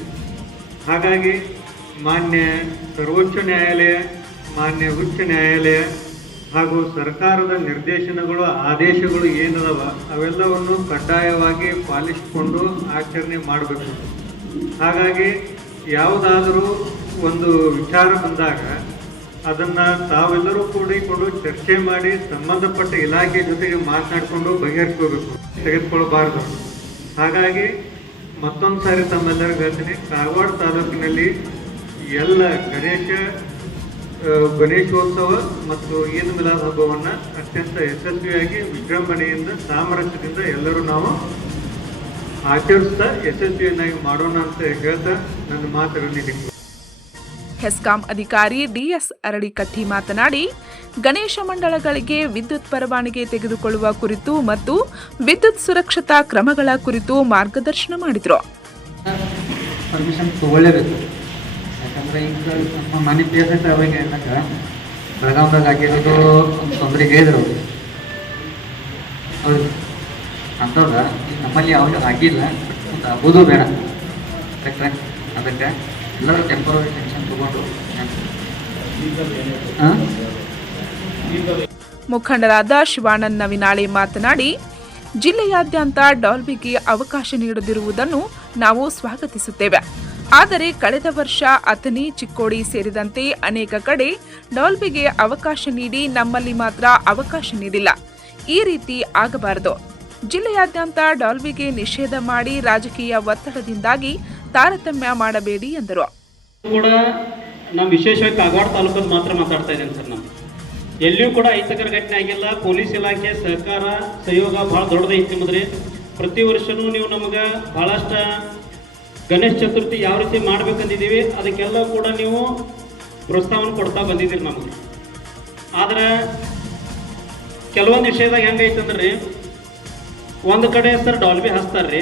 Speaker 4: ಹಾಗಾಗಿ ಮಾನ್ಯ ಸರ್ವೋಚ್ಚ ನ್ಯಾಯಾಲಯ, ಮಾನ್ಯ ಉಚ್ಚ ನ್ಯಾಯಾಲಯ ಹಾಗೂ ಸರ್ಕಾರದ ನಿರ್ದೇಶನಗಳು, ಆದೇಶಗಳು ಏನದವ, ಅವೆಲ್ಲವನ್ನು ಕಡ್ಡಾಯವಾಗಿ ಪಾಲಿಸಿಕೊಂಡು ಆಚರಣೆ ಮಾಡಬೇಕು. ಹಾಗಾಗಿ ಯಾವುದಾದರೂ ಒಂದು ವಿಚಾರ ಬಂದಾಗ ಅದನ್ನು ತಾವೆಲ್ಲರೂ ಕೂಡಿಕೊಂಡು ಚರ್ಚೆ ಮಾಡಿ ಸಂಬಂಧಪಟ್ಟ ಇಲಾಖೆ ಜೊತೆಗೆ ಮಾತನಾಡಿಕೊಂಡು ಬಗೆಹರಿಸ್ಕೋಬೇಕು ತೆಗೆದುಕೊಳ್ಬಾರ್ದು ಹಾಗಾಗಿ ಮತ್ತೊಂದು ಸಾರಿ ತಮ್ಮೆಲ್ಲರಿಗೂ ಹೇಳ್ತೀನಿ ಕಾಗವಾಡ ತಾಲೂಕಿನಲ್ಲಿ ಎಲ್ಲ ಗಣೇಶ ಗಣೇಶೋತ್ಸವ ಮತ್ತು ಈದ್ ಮಿಲಾದ್ ಹಬ್ಬವನ್ನು ಅತ್ಯಂತ ಯಶಸ್ವಿಯಾಗಿ ವಿಜೃಂಭಣೆಯಿಂದ ಸಾಮರಸ್ಯದಿಂದ ಎಲ್ಲರೂ ನಾವು ಆಚರಿಸ್ತಾ ಯಶಸ್ವಿಯನ್ನಾಗಿ ಮಾಡೋಣ ಅಂತ ಹೇಳ್ತಾ ನನ್ನ ಮಾತುಗಳನ್ನು ಇಲ್ಲಿ
Speaker 1: ಹೆಸ್ಕಾಂ ಅಧಿಕಾರಿ ಡಿಎಸ್ ಅರಳಿಕಟ್ಟಿ ಮಾತನಾಡಿ ಗಣೇಶ ಮಂಡಳಗಳಿಗೆ ವಿದ್ಯುತ್ ಪರವಾನಗಿ ತೆಗೆದುಕೊಳ್ಳುವ ಕುರಿತು ಮತ್ತು ವಿದ್ಯುತ್ ಸುರಕ್ಷತಾ ಕ್ರಮಗಳ ಕುರಿತು ಮಾರ್ಗದರ್ಶನ ಮಾಡಿದರು.
Speaker 5: ಪರ್ಮಿಷನ್ ತಗೊಳ್ಳೇಬೇಕು. ಯಾಕಂದ್ರೆ ಈಗ ನಮ್ಮ ಮನೆ ಪೇಷಂಟ್ ಅವಾಗ ಏನಂಗ ಬೆಳಗಾವ್ದಾಗ ಆಗಿರೋದು ತೊಂದರೆ ಹೇಳಿದ್ರು ಅಂತವ್ರ ಈಗ ನಮ್ಮಲ್ಲಿ ಯಾವಾಗ ಆಗಿಲ್ಲ. ಮತ್ತು ಆಗೋದು ಬೇಡ. ಕರೆಕ್ಟ್ರೆ ಅದಕ್ಕೆ ಎಲ್ಲರೂ ಟೆಂಪರರಿ ಟೆನ್ಷನ್ ತಗೊಂಡು
Speaker 1: ಮುಖಂಡರಾದ ಶಿವಾನಂದ ನವಿನಾಳಿ ಮಾತನಾಡಿ, ಜಿಲ್ಲೆಯಾದ್ಯಂತ ಡಾಲ್ಬಿಗೆ ಅವಕಾಶ ನೀಡದಿರುವುದನ್ನು ನಾವು ಸ್ವಾಗತಿಸುತ್ತೇವೆ. ಆದರೆ ಕಳೆದ ವರ್ಷ ಅಥಣಿ, ಚಿಕ್ಕೋಡಿ ಸೇರಿದಂತೆ ಅನೇಕ ಕಡೆ ಡಾಲ್ಬಿಗೆ ಅವಕಾಶ ನೀಡಿ ನಮ್ಮಲ್ಲಿ ಮಾತ್ರ ಅವಕಾಶ ನೀಡಿಲ್ಲ. ಈ ರೀತಿ ಆಗಬಾರದು. ಜಿಲ್ಲೆಯಾದ್ಯಂತ ಡಾಲ್ಬಿಗೆ ನಿಷೇಧ ಮಾಡಿ ರಾಜಕೀಯ ಒತ್ತಡದಿಂದಾಗಿ ತಾರತಮ್ಯ ಮಾಡಬೇಡಿ ಎಂದರು.
Speaker 6: ಕೂಡ ನಾವು ವಿಶೇಷವಾಗಿ ಕಾಗವಾಡ ತಾಲೂಕಲ್ಲಿ ಮಾತ್ರ ಮಾತಾಡ್ತಾ ಇದ್ದೇನೆ ಸರ್ ನಾನು. ಎಲ್ಲಿಯೂ ಕೂಡ ಅಹಿತಕರ ಘಟನೆ ಆಗಿಲ್ಲ. ಪೊಲೀಸ್ ಇಲಾಖೆ ಸಹಕಾರ ಸಹಯೋಗ ಭಾಳ ದೊಡ್ಡದೈತಿ ನಿಮ್ಮದ್ರಿ ಪ್ರತಿ ವರ್ಷನೂ ನೀವು ನಮಗೆ ಭಾಳಷ್ಟು ಗಣೇಶ ಚತುರ್ಥಿ ಯಾವ ರೀತಿ ಮಾಡ್ಬೇಕಂದಿದ್ದೀವಿ, ಅದಕ್ಕೆಲ್ಲ ಕೂಡ ನೀವು ಪ್ರೋತ್ಸಾಹವನ್ನು ಕೊಡ್ತಾ ಬಂದಿದ್ದೀರಿ ನಮಗೆ. ಆದ್ರೆ ಕೆಲವೊಂದು ವಿಷಯದಾಗ ಹೆಂಗೈತಂದ್ರಿ ಒಂದು ಕಡೆ ಸರ್ ಡಾಲ್ಬಿ ಹಚ್ತಾರ್ರಿ,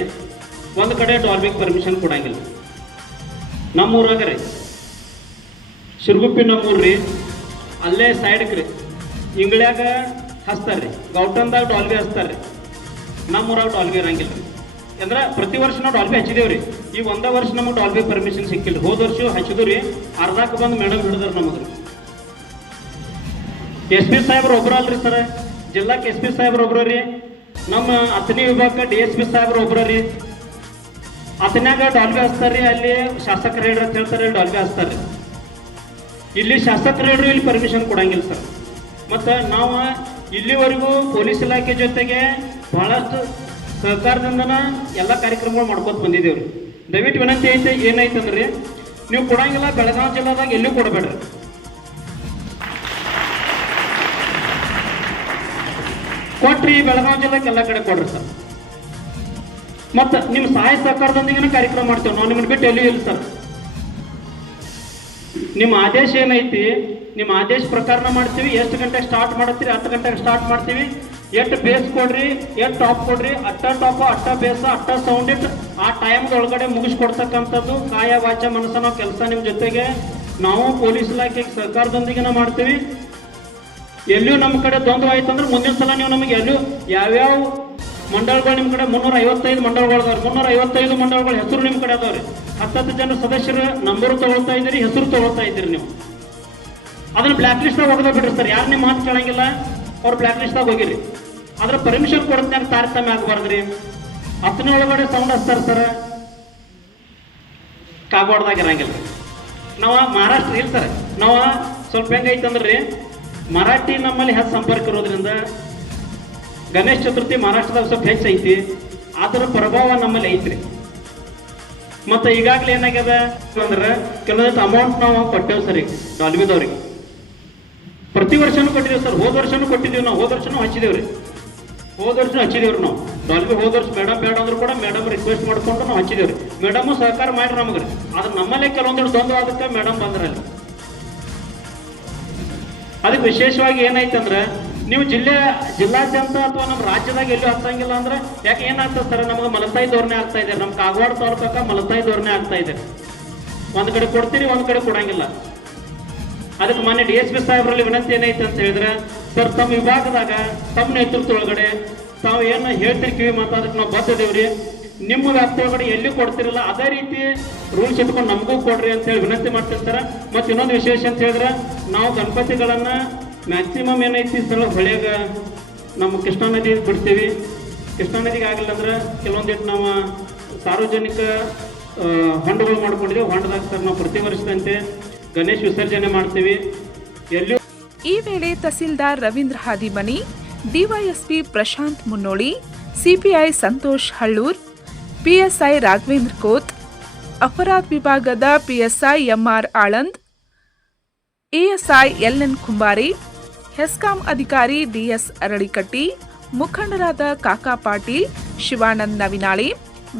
Speaker 6: ಒಂದು ಕಡೆ ಡಾಲ್ಬಿಗೆ ಪರ್ಮಿಷನ್ ಕೊಡಂಗಿಲ್ಲ. ನಮ್ಮೂರಾಗ ರೀ ಶಿರ್ಗುಪ್ಪಿ ನಮ್ಮೂರು ರೀ ಅಲ್ಲೇ ಸೈಡ್ಗೆ ರೀ ಇಂಗ್ಳ್ಯಾಗ ಹಚ್ತಾರ್ರಿ ಗೌಟನ್ದಾಗ ಡಾಲ್ಬಿ ಹಚ್ತಾರ್ರಿ, ನಮ್ಮೂರಾಗ ಡಾಲ್ಬಿ ಇರಂಗಿಲ್ಲ. ಅಂದ್ರೆ ಪ್ರತಿ ವರ್ಷ ನಾವು ಡಾಲ್ಬಿ ಹಚ್ಚಿದೇವ್ ರೀ. ಈ ಒಂದ ವರ್ಷ ನಮಗೆ ಡಾಲ್ಬಿ ಪರ್ಮಿಷನ್ ಸಿಕ್ಕಿಲ್ಲ. ಹೋದ ವರ್ಷ ಹಚ್ಚಿದ್ರಿ ಅರ್ಧಕ್ಕೆ ಬಂದು ಮೇಡಮ್ ಹಿಡಿದ್ರು ನಮಗೆ ಎಸ್ ಪಿ ಸಾಹೇಬ್ರು ಒಬ್ರು ಅಲ್ರಿ ಸರ್. ಜಿಲ್ಲಾ ಎಸ್ ಪಿ ಸಾಹೇಬ್ರು ಒಬ್ರು ರೀ. ನಮ್ಮ ಅಥಣಿ ವಿಭಾಗಕ್ಕೆ ಡಿ ಎಸ್ ಪಿ ಸಾಹೇಬ್ರು ಒಬ್ರು ರೀ. ಅದನ್ಯಾಗ ಡಾಲ್ಬಿ ಹಚ್ತಾರ್ರಿ ಅಲ್ಲಿ ಶಾಸಕರು ಹೇಳ್ರಿ ಅಂತ ಹೇಳ್ತಾರೆ ಡಾಲ್ಬಿ ಹಚ್ತಾರ್ರಿ ಇಲ್ಲಿ ಶಾಸಕರು ಹೇಳ್ರಿ ಇಲ್ಲಿ ಪರ್ಮಿಷನ್ ಕೊಡಂಗಿಲ್ಲ ಸರ್. ಮತ್ತು ನಾವು ಇಲ್ಲಿವರೆಗೂ ಪೊಲೀಸ್ ಇಲಾಖೆ ಜೊತೆಗೆ ಬಹಳಷ್ಟು ಸಹಕಾರದಿಂದನ ಎಲ್ಲ ಕಾರ್ಯಕ್ರಮಗಳು ಮಾಡ್ಕೊತ ಬಂದಿದ್ದೇವೆ ರೀ ದಯವಿಟ್ಟು ವಿನಂತಿ ಐತೆ ಏನೈತಂದ್ರೆ ನೀವು ಕೊಡಂಗಿಲ್ಲ, ಬೆಳಗಾವಿ ಜಿಲ್ಲಾದಾಗ ಎಲ್ಲೂ ಕೊಡಬೇಡ್ರಿ. ಕೊಟ್ರಿ, ಬೆಳಗಾವಿ ಜಿಲ್ಲಾಕ್ಕೆ ಎಲ್ಲ ಕಡೆ ಕೊಡ್ರಿ ಸರ್. ಮತ್ತು ನಿಮ್ಮ ಸಹಾಯ ಸಹಕಾರದೊಂದಿಗೆ ಕಾರ್ಯಕ್ರಮ ಮಾಡ್ತೇವೆ ನಾವು ನಿಮ್ಮನ್ನ ಬಿಟ್ಟು ಎಲ್ಲೂ ಇಲ್ಲ ಸರ್. ನಿಮ್ಮ ಆದೇಶ ಏನೈತಿ, ನಿಮ್ಮ ಆದೇಶ ಪ್ರಕಾರನ ಮಾಡ್ತೀವಿ. ಎಷ್ಟು ಗಂಟೆಗೆ ಸ್ಟಾರ್ಟ್ ಮಾಡ್ತೀರಿ ಹತ್ತು ಗಂಟೆಗೆ ಸ್ಟಾರ್ಟ್ ಮಾಡ್ತೀವಿ. ಎಷ್ಟು ಬೇಸ್ ಕೊಡ್ರಿ, ಎಷ್ಟು ಟಾಪ್ ಕೊಡ್ರಿ, ಅಟ್ಟ ಟಾಪ್ ಅಟ್ಟ ಬೇಸ ಅಟ್ಟ ಸೌಂಡ್ ಇಟ್ಟು ಆ ಟೈಮ್ ಒಳಗಡೆ ಮುಗಿಸ್ಕೊಡ್ತಕ್ಕಂಥದ್ದು ಕಾಯ ವಾಚ ಮನಸ್ಸ ನಾವು ಕೆಲಸ ನಿಮ್ಮ ಜೊತೆಗೆ. ನಾವು ಪೊಲೀಸ್ ಇಲಾಖೆಗೆ ಸಹಕಾರದೊಂದಿಗೆ ಮಾಡ್ತೀವಿ. ಎಲ್ಲಿಯೂ ನಮ್ಮ ಕಡೆ ದ್ವಂದ್ವ ಆಯ್ತು ಅಂದ್ರೆ ಮುಂದಿನ ಸಲ ನೀವು ನಮಗೆ ಎಲ್ಲೂ ಯಾವ್ಯಾವ ಮಂಡಳಗಳು ನಿಮ್ಮ ಕಡೆ? ಮುನ್ನೂರ ಐವತ್ತೈದು ಮಂಡಳಗಳು ಮುನ್ನೂರ ಐವತ್ತೈದು ಮಂಡಳಗಳ ಹೆಸರು ನಿಮ್ಮ ಕಡೆ ಅದಾವ್ರಿ. ಹತ್ತತ್ತು ಜನ ಸದಸ್ಯರ ನಂಬರ್ ತಗೊಳ್ತಾ ಇದ್ದೀರಿ, ಹೆಸರು ತಗೊಳ್ತಾ ಇದ್ದೀರಿ ನೀವು. ಅದನ್ನ ಬ್ಲ್ಯಾಕ್ ಲಿಸ್ಟ್ ಹೋಗದ ಬಿಡ್ರಿ ಸರ್. ಯಾರು ನಿಮ್ಮ ಮಾತು ಕೇಳಂಗಿಲ್ಲ, ಅವ್ರು ಬ್ಲ್ಯಾಕ್ ಲಿಸ್ಟ್ ಹೋಗಿರಿ. ಅದ್ರ ಪರ್ಮಿಷನ್ ಕೊಡತ್ನಾಗ ತಾರತಮ್ಯ ಆಗಬಾರ್ದ್ರಿ? ಹತ್ತನೇ ಒಳಗಡೆ ಸೌಂಡ್ ಹಚ್ತಾರ ಸರ್ ಕಾಗವಾಡದಾಗ ಇರಂಗಿಲ್ಲ. ನಾವು ಮಹಾರಾಷ್ಟ್ರ ಇಲ್ಲ ಸರ್ ನಾವು ಸ್ವಲ್ಪ ಹೆಂಗೈತಂದ್ರಿ ಮರಾಠಿ ನಮ್ಮಲ್ಲಿ ಹೆಚ್ಚು ಸಂಪರ್ಕ ಇರೋದ್ರಿಂದ ಗಣೇಶ ಚತುರ್ಥಿ ಮಹಾರಾಷ್ಟ್ರದಾಗ ಸ್ವಲ್ಪ ಹೆಚ್ಚು ಐತಿ. ಅದರ ಪ್ರಭಾವ ನಮ್ಮಲ್ಲಿ ಐತ್ರಿ. ಮತ್ತೆ ಈಗಾಗಲೇ ಏನಾಗ್ಯದ? ಅಂದ್ರೆ ಕೆಲವೊಂದು ಅಮೌಂಟ್ ನಾವು ಕೊಟ್ಟೇವು ಸರ್ ಈಗ ಡಾಲ್ಬಿದವ್ರಿಗೆ ಪ್ರತಿ ವರ್ಷನೂ ಕೊಟ್ಟಿದ್ದೇವೆ ಸರ್ ಹೋದ ವರ್ಷನೂ ಕೊಟ್ಟಿದ್ದೀವಿ ನಾವು. ಹೋದ ವರ್ಷನೂ ಹಚ್ಚಿದೇವ್ರಿ. ಹೋದ ವರ್ಷ ಹಚ್ಚಿದೇವ್ರಿ ನಾವು. ಡಾಲ್ಬಿ ಹೋದ ಮೇಡಮ್ ಬೇಡ ಅಂದ್ರೂ ಕೂಡ ಮೇಡಮ್ ರಿಕ್ವೆಸ್ಟ್ ಮಾಡ್ಕೊಂಡು ನಾವು ಹಚ್ಚಿದೇವ್ರಿ. ಮೇಡಮ್ ಸಹಕಾರ ಮಾಡ್ರಿ ನಮಗ್ರಿ ಆದ್ರೆ ನಮ್ಮಲ್ಲೇ ಕೆಲವೊಂದು ತೊಂದರೆ ಅದಕ್ಕೆ ಮೇಡಮ್ ಬಂದ್ರಲ್ಲಿ. ಅದಕ್ಕೆ ವಿಶೇಷವಾಗಿ ಏನಾಯ್ತಂದ್ರೆ, ನೀವು ಜಿಲ್ಲೆ, ಜಿಲ್ಲಾದ್ಯಂತ ಅಥವಾ ನಮ್ಮ ರಾಜ್ಯದಾಗ ಎಲ್ಲೂ ಹತ್ತಂಗಿಲ್ಲ ಅಂದ್ರೆ ಯಾಕೆ ಏನಾಗ್ತದೆ ಸರ್, ನಮಗೆ ಮಲತಾಯಿ ಧೋರಣೆ ಆಗ್ತಾ ಇದೆ. ನಮ್ಮ ಕಾಗವಾಡ ತಾಲೂಕ ಮಲತಾಯಿ ಧೋರಣೆ ಆಗ್ತಾ ಇದೆ. ಒಂದ್ ಕಡೆ ಕೊಡ್ತೀರಿ, ಒಂದ್ ಕಡೆ ಕೊಡಂಗಿಲ್ಲ. ಅದಕ್ಕೆ ಮೊನ್ನೆ ಡಿ ಎಸ್ ಪಿ ಸಾಹೇಬ್ರಲ್ಲಿ ವಿನಂತಿ ಏನೈತೆ ಅಂತ ಹೇಳಿದ್ರೆ ಸರ್, ತಮ್ಮ ವಿಭಾಗದಾಗ ತಮ್ಮ ನೇತೃತ್ವ ಒಳಗಡೆ ತಾವು ಏನು ಹೇಳ್ತೀರಿ ಕಿವಿ ಮಾತು ಅದಕ್ಕೆ ನಾವು ಬದ್ಧದೇವ್ರಿ. ನಿಮ್ಮ ವ್ಯಾಪ್ತಿ ಒಳಗಡೆ ಎಲ್ಲಿ ಕೊಡ್ತಿರಲ್ಲ, ಅದೇ ರೀತಿ ರೂಲ್ಸ್ ಇಟ್ಕೊಂಡು ನಮಗೂ ಕೊಡ್ರಿ ಅಂತ ಹೇಳಿ ವಿನಂತಿ ಮಾಡ್ತಿರ್ತಾರೆ ಮತ್ತು ಇನ್ನೊಂದು ವಿಶೇಷ ಅಂತ ಹೇಳಿದ್ರೆ, ನಾವು ಗಣಪತಿಗಳನ್ನ ಮ್ಯಾಕ್ಸಿಮಮ್ ಏನೈತಿ ಸ್ಥಳ ಹೊಳೆಯಾಗ ನಮ್ಮ ಕೃಷ್ಣಾ ನದಿ ಬಿಡ್ತೀವಿ. ಕೃಷ್ಣಾ ನದಿಗೆ ಆಗಿಲ್ಲ ಅಂದ್ರೆ ಕೆಲವೊಂದಿಟ್ಟು ನಾವು ಸಾರ್ವಜನಿಕ ಹೊಂಡಗಳು ಮಾಡ್ಕೊಂಡಿದ್ದೀವಿ ಹೊಂಡದಾಗ ಸರ್ ನಾವು ಪ್ರತಿ ವರ್ಷದಂತೆ ಗಣೇಶ ವಿಸರ್ಜನೆ ಮಾಡ್ತೀವಿ. ಎಲ್ಲಿ
Speaker 1: ಈ ವೇಳೆ tahsildar Ravindra Hadimani, DYSP Prashant Munnoli, CPI Santosh Hallur, PSI Raghavendra Kot, ಅಪರಾಧ ವಿಭಾಗದ PSI MR Aland, ASI LN Kumbari, HESCOM ಅಧಿಕಾರಿ ಡಿಎಸ್ ಅರಳಿಕಟ್ಟಿ, ಮುಖಂಡರಾದ ಕಾಕಾ ಪಾಟೀಲ್, ಶಿವಾನಂದ್ ನವಿನಾಳಿ,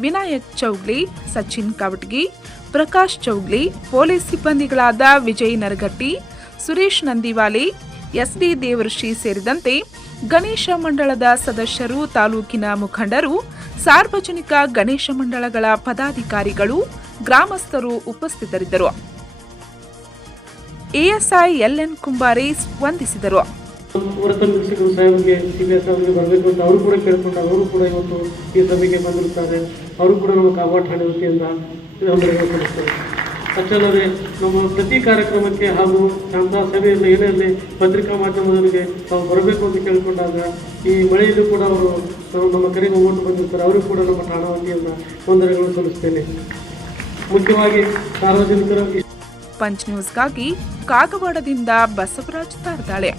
Speaker 1: ವಿನಾಯಕ್ ಚೌಗ್ಲಿ, ಸಚಿನ್ ಕವಟ್ಗಿ, ಪ್ರಕಾಶ್ ಚೌಗ್ಲಿ, ಪೊಲೀಸ್ ಸಿಬ್ಬಂದಿಗಳಾದ ವಿಜಯ್ ನರಗಟ್ಟಿ ಸುರೇಶ್ ನಂದಿವಾಲಿ ಎಸ್ಡಿ ದೇವಋಷಿ ಸೇರಿದಂತೆ ಗಣೇಶ ಮಂಡಳದ ಸದಸ್ಯರು, ತಾಲೂಕಿನ ಮುಖಂಡರು, ಸಾರ್ವಜನಿಕ ಗಣೇಶ ಮಂಡಳಗಳ ಪದಾಧಿಕಾರಿಗಳು, ಗ್ರಾಮಸ್ಥರು ಉಪಸ್ಥಿತರಿದ್ದರು. ಎಎಸ್ಐ ಎಲ್ಎನ್ ಕುಂಬಾರಿ ವಂದಿಸಿದರು.
Speaker 7: ಎಸ್ ಅವರಿಗೆ ಬರಬೇಕು ಅಂತ ಅವರು ಕೂಡ ಅವರು ಕೂಡ ಇವತ್ತು ಈ ಸಭೆಗೆ ಬಂದಿರುತ್ತಾರೆ. ಅವರು ಕೂಡ ನಮ್ಮ ಠಾಣೆ ವತಿಯಿಂದ ಅಚ್ಚಲ್ಲದೆ ನಮ್ಮ ಪ್ರತಿ ಕಾರ್ಯಕ್ರಮಕ್ಕೆ ಹಾಗೂ ಶಾಂತಾ ಸಭೆಯಲ್ಲಿ ಏನೇ ಪತ್ರಿಕಾ ಮಾಧ್ಯಮದವರಿಗೆ ತಾವು ಬರಬೇಕು ಅಂತ ಕೇಳಿಕೊಂಡಾಗ, ಈ ಮಳೆಯಲ್ಲೂ ಕೂಡ ಅವರು ನಮ್ಮ ಕರೆಗೆ ಓಟು ಬಂದಿರ್ತಾರೆ. ಅವರಿಗೂ ಕೂಡ ನಮ್ಮ ಠಾಣಾ ವತಿಯಿಂದ ವಂದನೆಗಳು ಸಲ್ಲಿಸ್ತೇನೆ. ಮುಖ್ಯವಾಗಿ ಸಾರ್ವಜನಿಕರು
Speaker 1: ಪಂಚ್ ನ್ಯೂಸ್ಗಾಗಿ ಕಾಗವಾಡದಿಂದ ಬಸವರಾಜ್ ತಾರ್ದಾಳೆ.